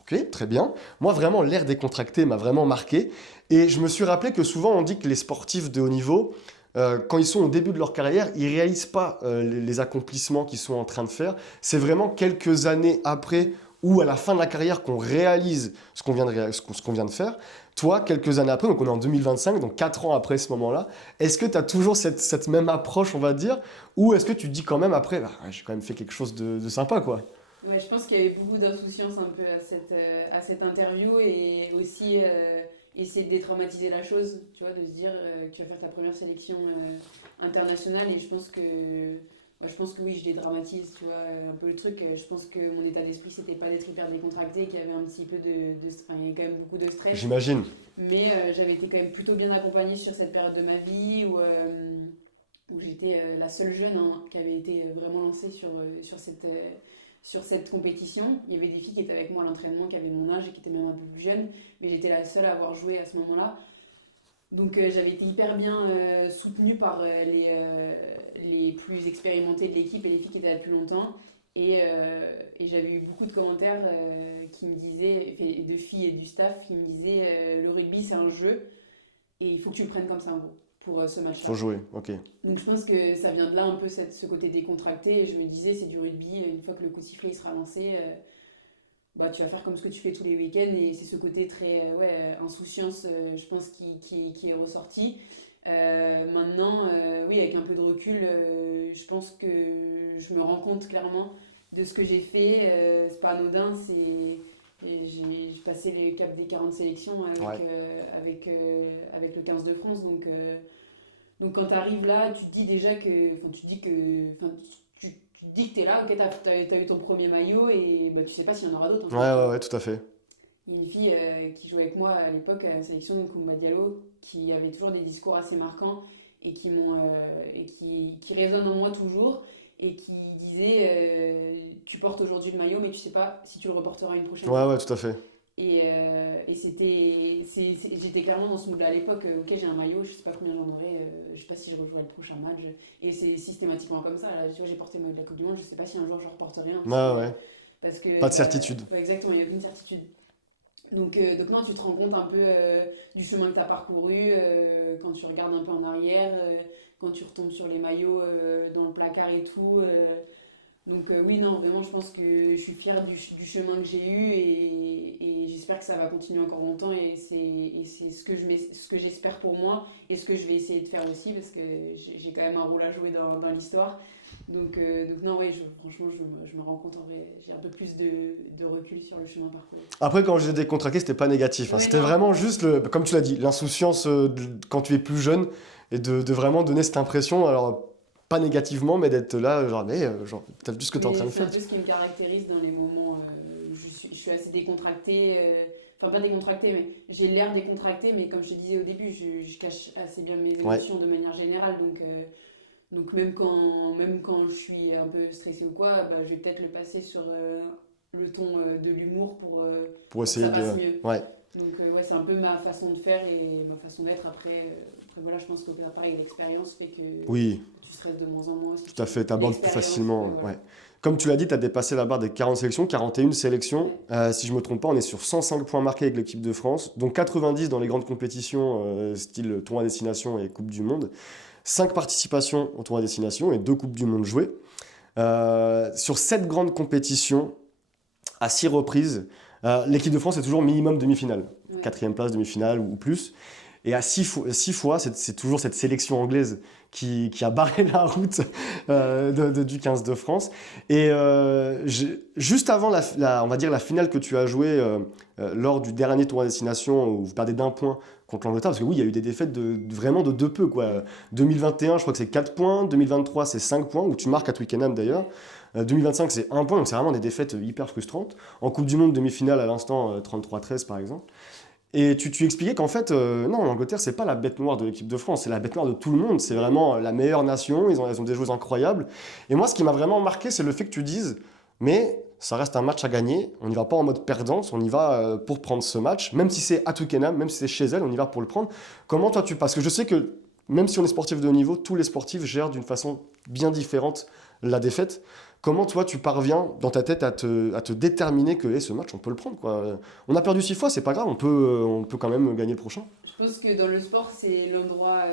Ok, très bien. Moi, vraiment, l'air décontracté m'a vraiment marqué, et je me suis rappelé que souvent, on dit que les sportifs de haut niveau, quand ils sont au début de leur carrière, ils ne réalisent pas les accomplissements qu'ils sont en train de faire. C'est vraiment quelques années après ou à la fin de la carrière qu'on réalise ce qu'on vient de faire. Toi, quelques années après, donc on est en 2025, donc 4 ans après ce moment-là, est-ce que tu as toujours cette même approche, on va dire, ou est-ce que tu te dis quand même après, bah, j'ai quand même fait quelque chose de sympa, quoi? Ouais, je pense qu'il y avait beaucoup d'insouciance un peu à cette interview et aussi essayer de détraumatiser la chose, tu vois, de se dire que tu vas faire ta première sélection internationale et je pense que oui, je dédramatise, tu vois, un peu le truc. Je pense que mon état d'esprit, c'était pas d'être hyper décontracté, qu'il y avait un petit peu enfin, il y avait quand même beaucoup de stress. J'imagine. Mais j'avais été quand même plutôt bien accompagnée sur cette période de ma vie où j'étais la seule jeune hein, qui avait été vraiment lancée sur cette compétition. Il y avait des filles qui étaient avec moi à l'entraînement, qui avaient mon âge et qui étaient même un peu plus jeunes, mais j'étais la seule à avoir joué à ce moment-là. Donc j'avais été hyper bien soutenue par les plus expérimentés de l'équipe et les filles qui étaient là depuis longtemps. Et j'avais eu beaucoup de commentaires qui me disaient, de filles et du staff, qui me disaient le rugby c'est un jeu et il faut que tu le prennes comme ça en gros pour ce match-là. Faut jouer, ok. Donc je pense que ça vient de là un peu ce côté décontracté et je me disais c'est du rugby, une fois que le coup de sifflet il sera lancé, bah, tu vas faire comme ce que tu fais tous les week-ends et c'est ce côté très insouciance je pense qui est ressorti. Maintenant, oui avec un peu de recul, je pense que je me rends compte clairement de ce que j'ai fait, c'est pas anodin, j'ai passé le cap des 40 sélections avec le 15 de France donc quand tu arrives là, tu te dis déjà que. Enfin, tu te dis que tu es là, ok, t'as eu ton premier maillot et bah, tu sais pas s'il y en aura d'autres. En fait. Ouais, tout à fait. Il y a une fille qui jouait avec moi à l'époque à la sélection, donc Koumba Diallo, qui avait toujours des discours assez marquants et qui résonnent en moi toujours et qui disait tu portes aujourd'hui le maillot, mais tu sais pas si tu le reporteras une prochaine fois. Ouais, tout à fait. J'étais clairement dans ce mood-là à l'époque. Ok, j'ai un maillot, je sais pas combien j'en aurai, je sais pas si je rejouerai le prochain match. Et c'est systématiquement comme ça. Là, tu vois, j'ai porté le maillot de la Coupe du Monde, je sais pas si un jour je reporterai un. Ouais. Parce que, Pas de certitude. exactement, il n'y a aucune certitude. Donc non, tu te rends compte un peu du chemin que tu as parcouru quand tu regardes un peu en arrière, quand tu retombes sur les maillots dans le placard et tout. Donc oui, non, vraiment, je pense que je suis fière du chemin que j'ai eu et j'espère que ça va continuer encore longtemps et c'est ce que j'espère pour moi et ce que je vais essayer de faire aussi parce que j'ai quand même un rôle à jouer dans l'histoire. Donc non, oui, franchement, je me rends compte en vrai, j'ai un peu plus de recul sur le chemin parcouru. Après, quand j'ai décontracté, c'était pas négatif. Hein. C'était Non. vraiment juste, comme tu l'as dit, l'insouciance quand tu es plus jeune et de vraiment donner cette impression. Alors, pas négativement, mais d'être là, genre, t'as vu ce que t'es en train de faire. C'est un peu ce qui me caractérise dans les moments où je suis assez décontractée. Enfin, pas décontractée, mais j'ai l'air décontractée, mais comme je te disais au début, je cache assez bien mes émotions de manière générale. Donc même quand je suis un peu stressée ou quoi, bah, je vais peut-être le passer sur le ton de l'humour pour essayer que ça passe mieux. Ouais. Donc c'est un peu ma façon de faire et ma façon d'être. Après voilà, je pense que pareil, l'expérience fait que tu stresses de moins en moins. Tout à fait, t'abordes plus facilement. Voilà. Comme tu l'as dit, tu as dépassé la barre des 40 sélections, 41 sélections. Si je ne me trompe pas, on est sur 105 points marqués avec l'équipe de France, dont 90 dans les grandes compétitions, style tournoi destination et Coupe du Monde. 5 participations au tournoi destination et 2 Coupes du Monde jouées. Sur 7 grandes compétitions, à 6 reprises, l'équipe de France est toujours minimum demi-finale. 4e place, demi-finale ou plus. Et à 6 fois, c'est toujours cette sélection anglaise qui a barré la route du 15 de France. Et juste avant on va dire la finale que tu as jouée lors du dernier tournoi destination où vous perdez d'1 point contre l'Angleterre, parce que oui, il y a eu des défaites vraiment de deux peu, quoi. 2021, je crois que c'est 4 points, 2023, c'est 5 points, où tu marques à Twickenham d'ailleurs. 2025, c'est 1 point, donc c'est vraiment des défaites hyper frustrantes. En Coupe du Monde, demi-finale à l'instant, 33-13 par exemple. Et tu expliquais qu'en fait, non, l'Angleterre, c'est pas la bête noire de l'équipe de France, c'est la bête noire de tout le monde. C'est vraiment la meilleure nation, elles ont des joueuses incroyables. Et moi, ce qui m'a vraiment marqué, c'est le fait que tu dises, mais ça reste un match à gagner, on n'y va pas en mode perdance, on y va pour prendre ce match, même si c'est à Twickenham, même si c'est chez elle, on y va pour le prendre. Comment toi parce que je sais que même si on est sportif de haut niveau, tous les sportifs gèrent d'une façon bien différente la défaite. Comment toi tu parviens dans ta tête à te déterminer que ce match on peut le prendre quoi. On a perdu 6 fois, c'est pas grave, on peut quand même gagner le prochain. Je pense que dans le sport, c'est l'endroit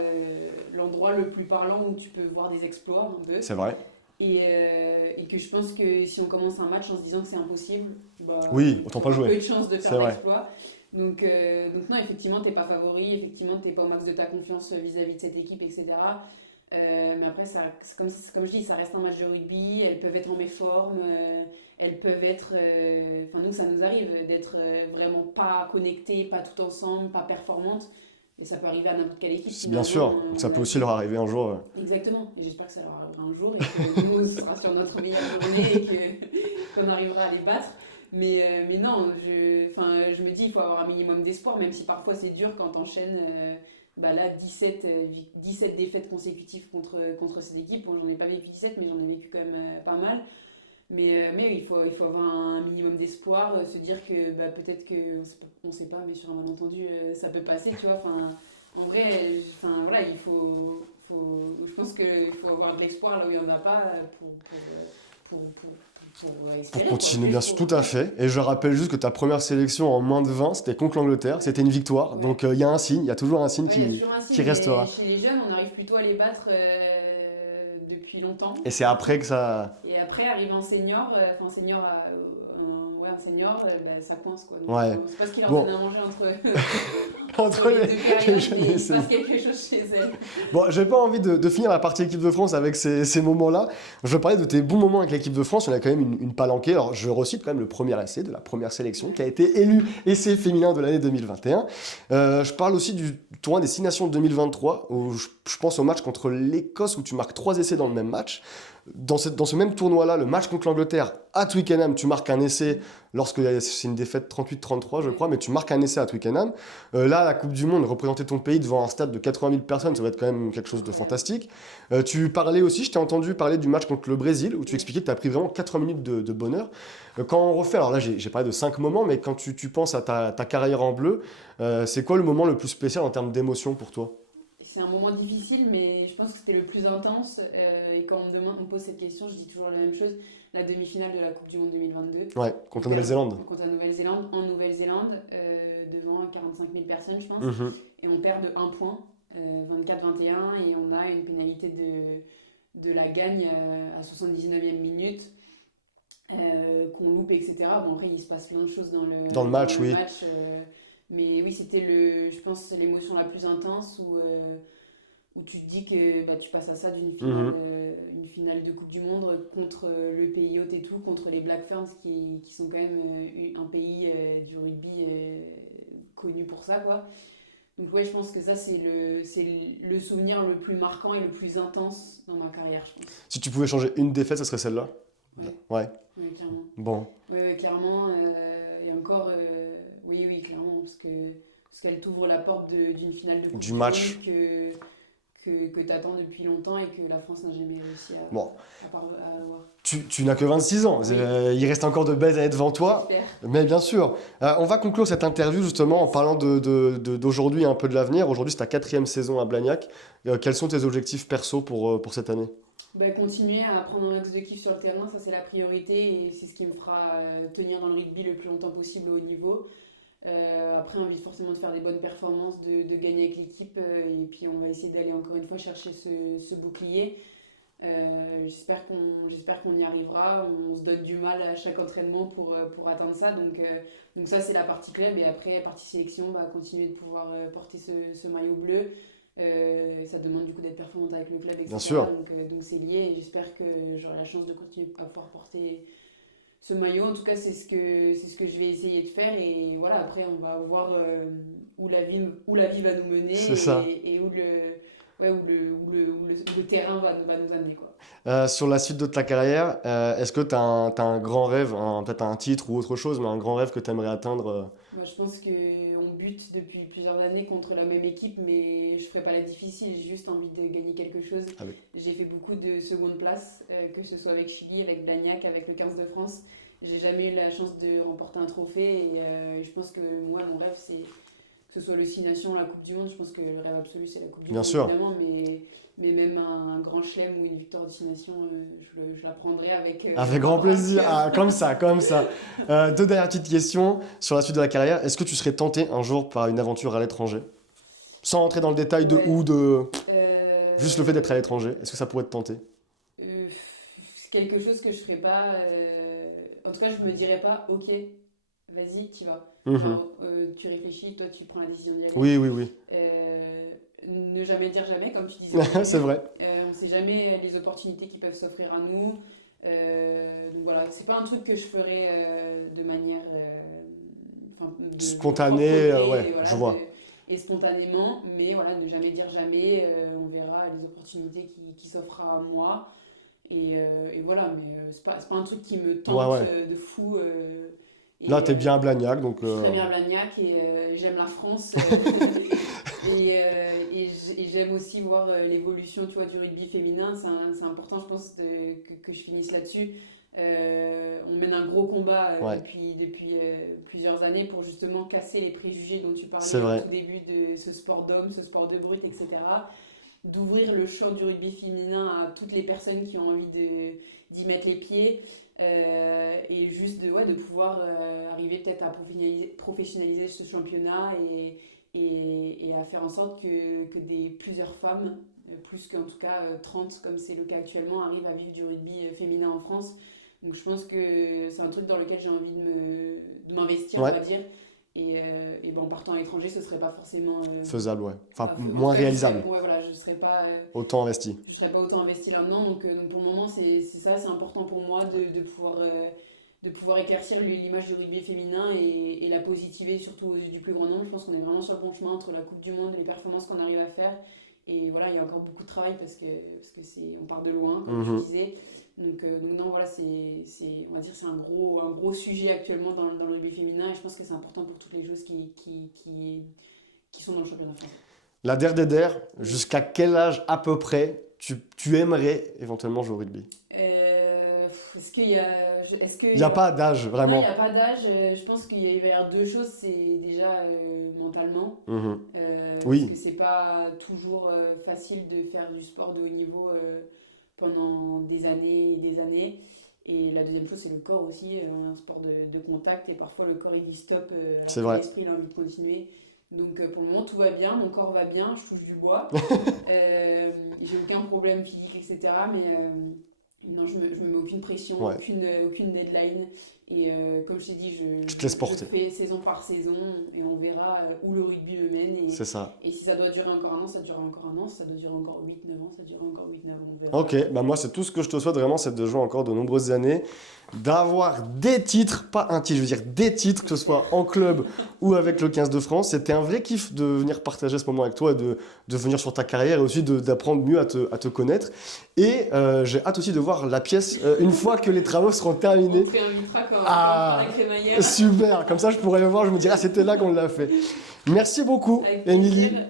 le plus parlant où tu peux voir des exploits un peu. C'est vrai. Et que je pense que si on commence un match en se disant que c'est impossible, bah, Oui, autant pas peu jouer. de chance de C'est faire vrai. l'exploit. Donc non, effectivement, t'es pas favori, effectivement, t'es pas au max de ta confiance vis-à-vis de cette équipe, etc. Mais après, comme je dis, ça reste un match de rugby, elles peuvent être en méforme, elles peuvent être... Enfin, nous, ça nous arrive d'être vraiment pas connectées, pas tout ensemble, pas performantes. Et ça peut arriver à n'importe quelle équipe. Bien sûr, ça peut aussi leur arriver un jour. Exactement, et j'espère que ça leur arrivera un jour et que nous, ce sera sur notre meilleure journée et qu'on arrivera à les battre. Mais non, je me dis, il faut avoir un minimum d'espoir, même si parfois c'est dur quand t'enchaînes là, 17 défaites consécutives contre cette équipe. Bon, j'en ai pas vécu 17, mais j'en ai vécu quand même pas mal. Mais il faut avoir un minimum d'espoir, se dire que peut-être que, on sait pas, mais sur un malentendu, ça peut passer, tu vois. Enfin, en vrai, voilà, je pense qu'il faut avoir de l'espoir là où il n'y en a pas pour Pour espérer. continuer, bien sûr, tout à fait. Et je rappelle juste que ta première sélection en moins de 20, c'était contre l'Angleterre, c'était une victoire. Ouais. Donc il y a un signe, il y a toujours un signe Ouais, il y a toujours un signe, qui restera. mais chez les jeunes, on arrive plutôt à les battre depuis longtemps. Et c'est après que ça... Et après, arrive un senior, un senior, ça coince quoi. Donc, Ouais. c'est pas ce qu'il leur Bon. donne à manger entre Entre les deux les périodes, jeunes mais et il se seniors. passe quelque chose chez elle. Bon, j'ai pas envie de finir la partie équipe de France avec ces moments-là. Je veux parler de tes bons moments avec l'équipe de France. Il y en a quand même une palanquée. Alors, je recite quand même le premier essai de la première sélection qui a été élu essai féminin de l'année 2021. Je parle aussi du tournoi des 6 Nations 2023 où je pense au match contre l'Écosse où tu marques 3 essais dans le même match. Dans ce même tournoi-là, le match contre l'Angleterre à Twickenham, tu marques un essai lorsque c'est une défaite 38-33, je crois, mais tu marques un essai à Twickenham. Là, la Coupe du Monde, représenter ton pays devant un stade de 80 000 personnes, ça va être quand même quelque chose de fantastique. Tu parlais aussi, je t'ai entendu parler du match contre le Brésil, où tu expliquais que tu as pris vraiment 80 minutes de bonheur. Quand on refait, alors là, j'ai parlé de 5 moments, mais quand tu penses à ta carrière en bleu, c'est quoi le moment le plus spécial en termes d'émotion pour toi ? C'est un moment difficile, mais je pense que c'était le plus intense. Et quand on me pose cette question, je dis toujours la même chose. La demi-finale de la Coupe du Monde 2022. Ouais, contre la Nouvelle-Zélande. Contre la Nouvelle-Zélande, en Nouvelle-Zélande, devant 45 000 personnes, je pense. Mhm. Et on perd de 1 point, 24-21, et on a une pénalité de la gagne à 79e minute. Qu'on loupe, etc. Bon, après, il se passe plein de choses Dans le match, oui. Mais oui, c'était, je pense, l'émotion la plus intense où tu te dis que tu passes à ça d'une finale, une finale de Coupe du Monde contre le pays hôte et tout, contre les Black Ferns qui sont quand même un pays du rugby connu pour ça, quoi. Donc ouais, je pense que ça, c'est le souvenir le plus marquant et le plus intense dans ma carrière, je pense. Si tu pouvais changer une défaite, ça serait celle-là ? Ouais. Ouais, clairement. Bon. Ouais, clairement. Et encore, oui, clairement, parce qu'elle t'ouvre la porte d'une finale de Coupe Du match. que t'attends depuis longtemps et que la France n'a jamais réussi à avoir. Tu n'as que 26 ans, Oui. Il reste encore de belles années devant toi, J'espère. mais bien sûr. On va conclure cette interview justement en parlant d'aujourd'hui et un peu de l'avenir. Aujourd'hui, c'est ta 4e saison à Blagnac. Quels sont tes objectifs perso pour cette année ? Continuer à prendre un max de kiff sur le terrain, ça c'est la priorité et c'est ce qui me fera tenir dans le rugby le plus longtemps possible au haut niveau. Après, envie forcément de faire des bonnes performances, de gagner avec l'équipe et puis on va essayer d'aller encore une fois chercher ce bouclier. J'espère qu'on y arrivera. On se donne du mal à chaque entraînement pour atteindre ça. Donc ça, c'est la partie club. Et après, la partie sélection, continuer de pouvoir porter ce maillot bleu. Ça demande du coup d'être performante avec le club, etc. Bien sûr. Donc c'est lié. Et j'espère que j'aurai la chance de continuer à pouvoir porter ce maillot. En tout cas, c'est ce que je vais essayer de faire. Et voilà, après, on va voir où la vie va nous mener. C'est ça. Et où le terrain va nous amener, quoi. Sur la suite de ta carrière, est-ce que tu as un grand rêve, peut-être un titre ou autre chose, mais un grand rêve que tu aimerais atteindre Moi, je pense qu'on bute depuis plusieurs années contre la même équipe, mais je ferai pas la difficile, j'ai juste envie de gagner quelque chose. Ah oui. J'ai fait beaucoup de seconde place, que ce soit avec Chili, avec Blagnac, avec le 15 de France. J'ai jamais eu la chance de remporter un trophée et je pense que moi, mon rêve, c'est que ce soit le 6 Nations, la Coupe du Monde. Je pense que le rêve absolu, c'est la Coupe du Bien Monde, sûr. évidemment, mais même un grand chelem ou une victoire de 6 Nations, je la prendrai Avec grand plaisir. Ah, comme ça, comme ça. Deux dernières petites questions sur la suite de la carrière. Est-ce que tu serais tenté un jour par une aventure à l'étranger? Sans rentrer dans le détail de Ouais. où, de... Euh, Juste le fait d'être à l'étranger. Est-ce que ça pourrait te tenter? C'est quelque chose que je ferais pas. En tout cas, je me dirais pas, ok, vas-y, t'y vas. Mhm. Genre, tu réfléchis, toi, tu prends la décision d'y aller. Oui, oui, oui. Ne jamais dire jamais, comme tu disais. C'est vrai. On sait jamais les opportunités qui peuvent s'offrir à nous. Donc voilà, c'est pas un truc que je ferais de manière Spontanée, propre ouais, volonté, je vois. et spontanément, mais voilà, ne jamais dire jamais. On verra les opportunités qui s'offrent à moi. Et voilà, mais c'est pas un truc qui me tente Ouais, ouais. de fou. Là, t'es bien à Blagnac, donc... Je suis très bien à Blagnac et j'aime la France. Et j'aime aussi voir l'évolution, tu vois, du rugby féminin. C'est important, je pense, que je finisse là-dessus. On mène un gros combat Ouais. depuis plusieurs années pour justement casser les préjugés dont tu C'est parlais vrai. au tout début de ce sport d'homme, ce sport de brut, etc. D'ouvrir le champ du rugby féminin à toutes les personnes qui ont envie d'y mettre les pieds. Et juste de pouvoir arriver peut-être à professionnaliser ce championnat et à faire en sorte que plusieurs femmes, plus qu'en tout cas 30 comme c'est le cas actuellement, arrivent à vivre du rugby féminin en France. Donc je pense que c'est un truc dans lequel j'ai envie de m'investir, Ouais. on va dire. Et en partant à l'étranger, ce serait pas forcément Faisable, ouais. Enfin, enfin, moins réalisable. Ouais, voilà, je serais pas Autant investi. autant investi là-dedans. Donc pour le moment, c'est ça, c'est important pour moi de pouvoir éclaircir l'image du rugby féminin et la positiver surtout aux yeux du plus grand nombre. Je pense qu'on est vraiment sur le bon chemin entre la Coupe du Monde et les performances qu'on arrive à faire. Et voilà, il y a encore beaucoup de travail parce que on part de loin, comme Mhm. je disais. Donc non, voilà, on va dire c'est un gros sujet actuellement dans le rugby féminin et je pense que c'est important pour toutes les joueuses qui sont dans le championnat français. La der, jusqu'à quel âge à peu près tu aimerais éventuellement jouer au rugby? Est-ce qu'il y a... Il n'y a pas d'âge, Non, vraiment. il n'y a pas d'âge. Je pense qu'il va y avoir deux choses. C'est déjà mentalement. Mhm. Parce Oui. que c'est pas toujours facile de faire du sport de haut niveau pendant des années et des années. Et la deuxième chose, c'est le corps aussi. Un sport de contact. Et parfois, le corps, il dit stop. C'est vrai. L'esprit, il a envie de continuer. Donc pour le moment, tout va bien. Mon corps va bien. Je touche du bois. J'ai aucun problème physique, etc. Mais... non, je me mets aucune pression, Ouais. aucune deadline. Et comme je t'ai dit, Tu te laisses porter. je fais saison par saison et on verra où le rugby me mène. C'est ça. Et si ça doit durer encore un an, ça durera encore un an. Si ça doit durer encore 8-9 ans, ça durera encore 8-9 ans. On verra. Ok, bah moi c'est tout ce que je te souhaite vraiment, c'est de jouer encore de nombreuses années, d'avoir des titres, pas un titre, je veux dire des titres, que ce soit en club ou avec le 15 de France. C'était un vrai kiff de venir partager ce moment avec toi, de venir sur ta carrière et aussi d'apprendre mieux à te connaître. Et j'ai hâte aussi de voir la pièce une fois que les travaux seront terminés. On te réinvitera quand Ah. on fera la crémaillère. Super, comme ça je pourrais le voir, je me dirais ah c'était là qu'on l'a fait. Merci beaucoup Avec Émilie. plaisir.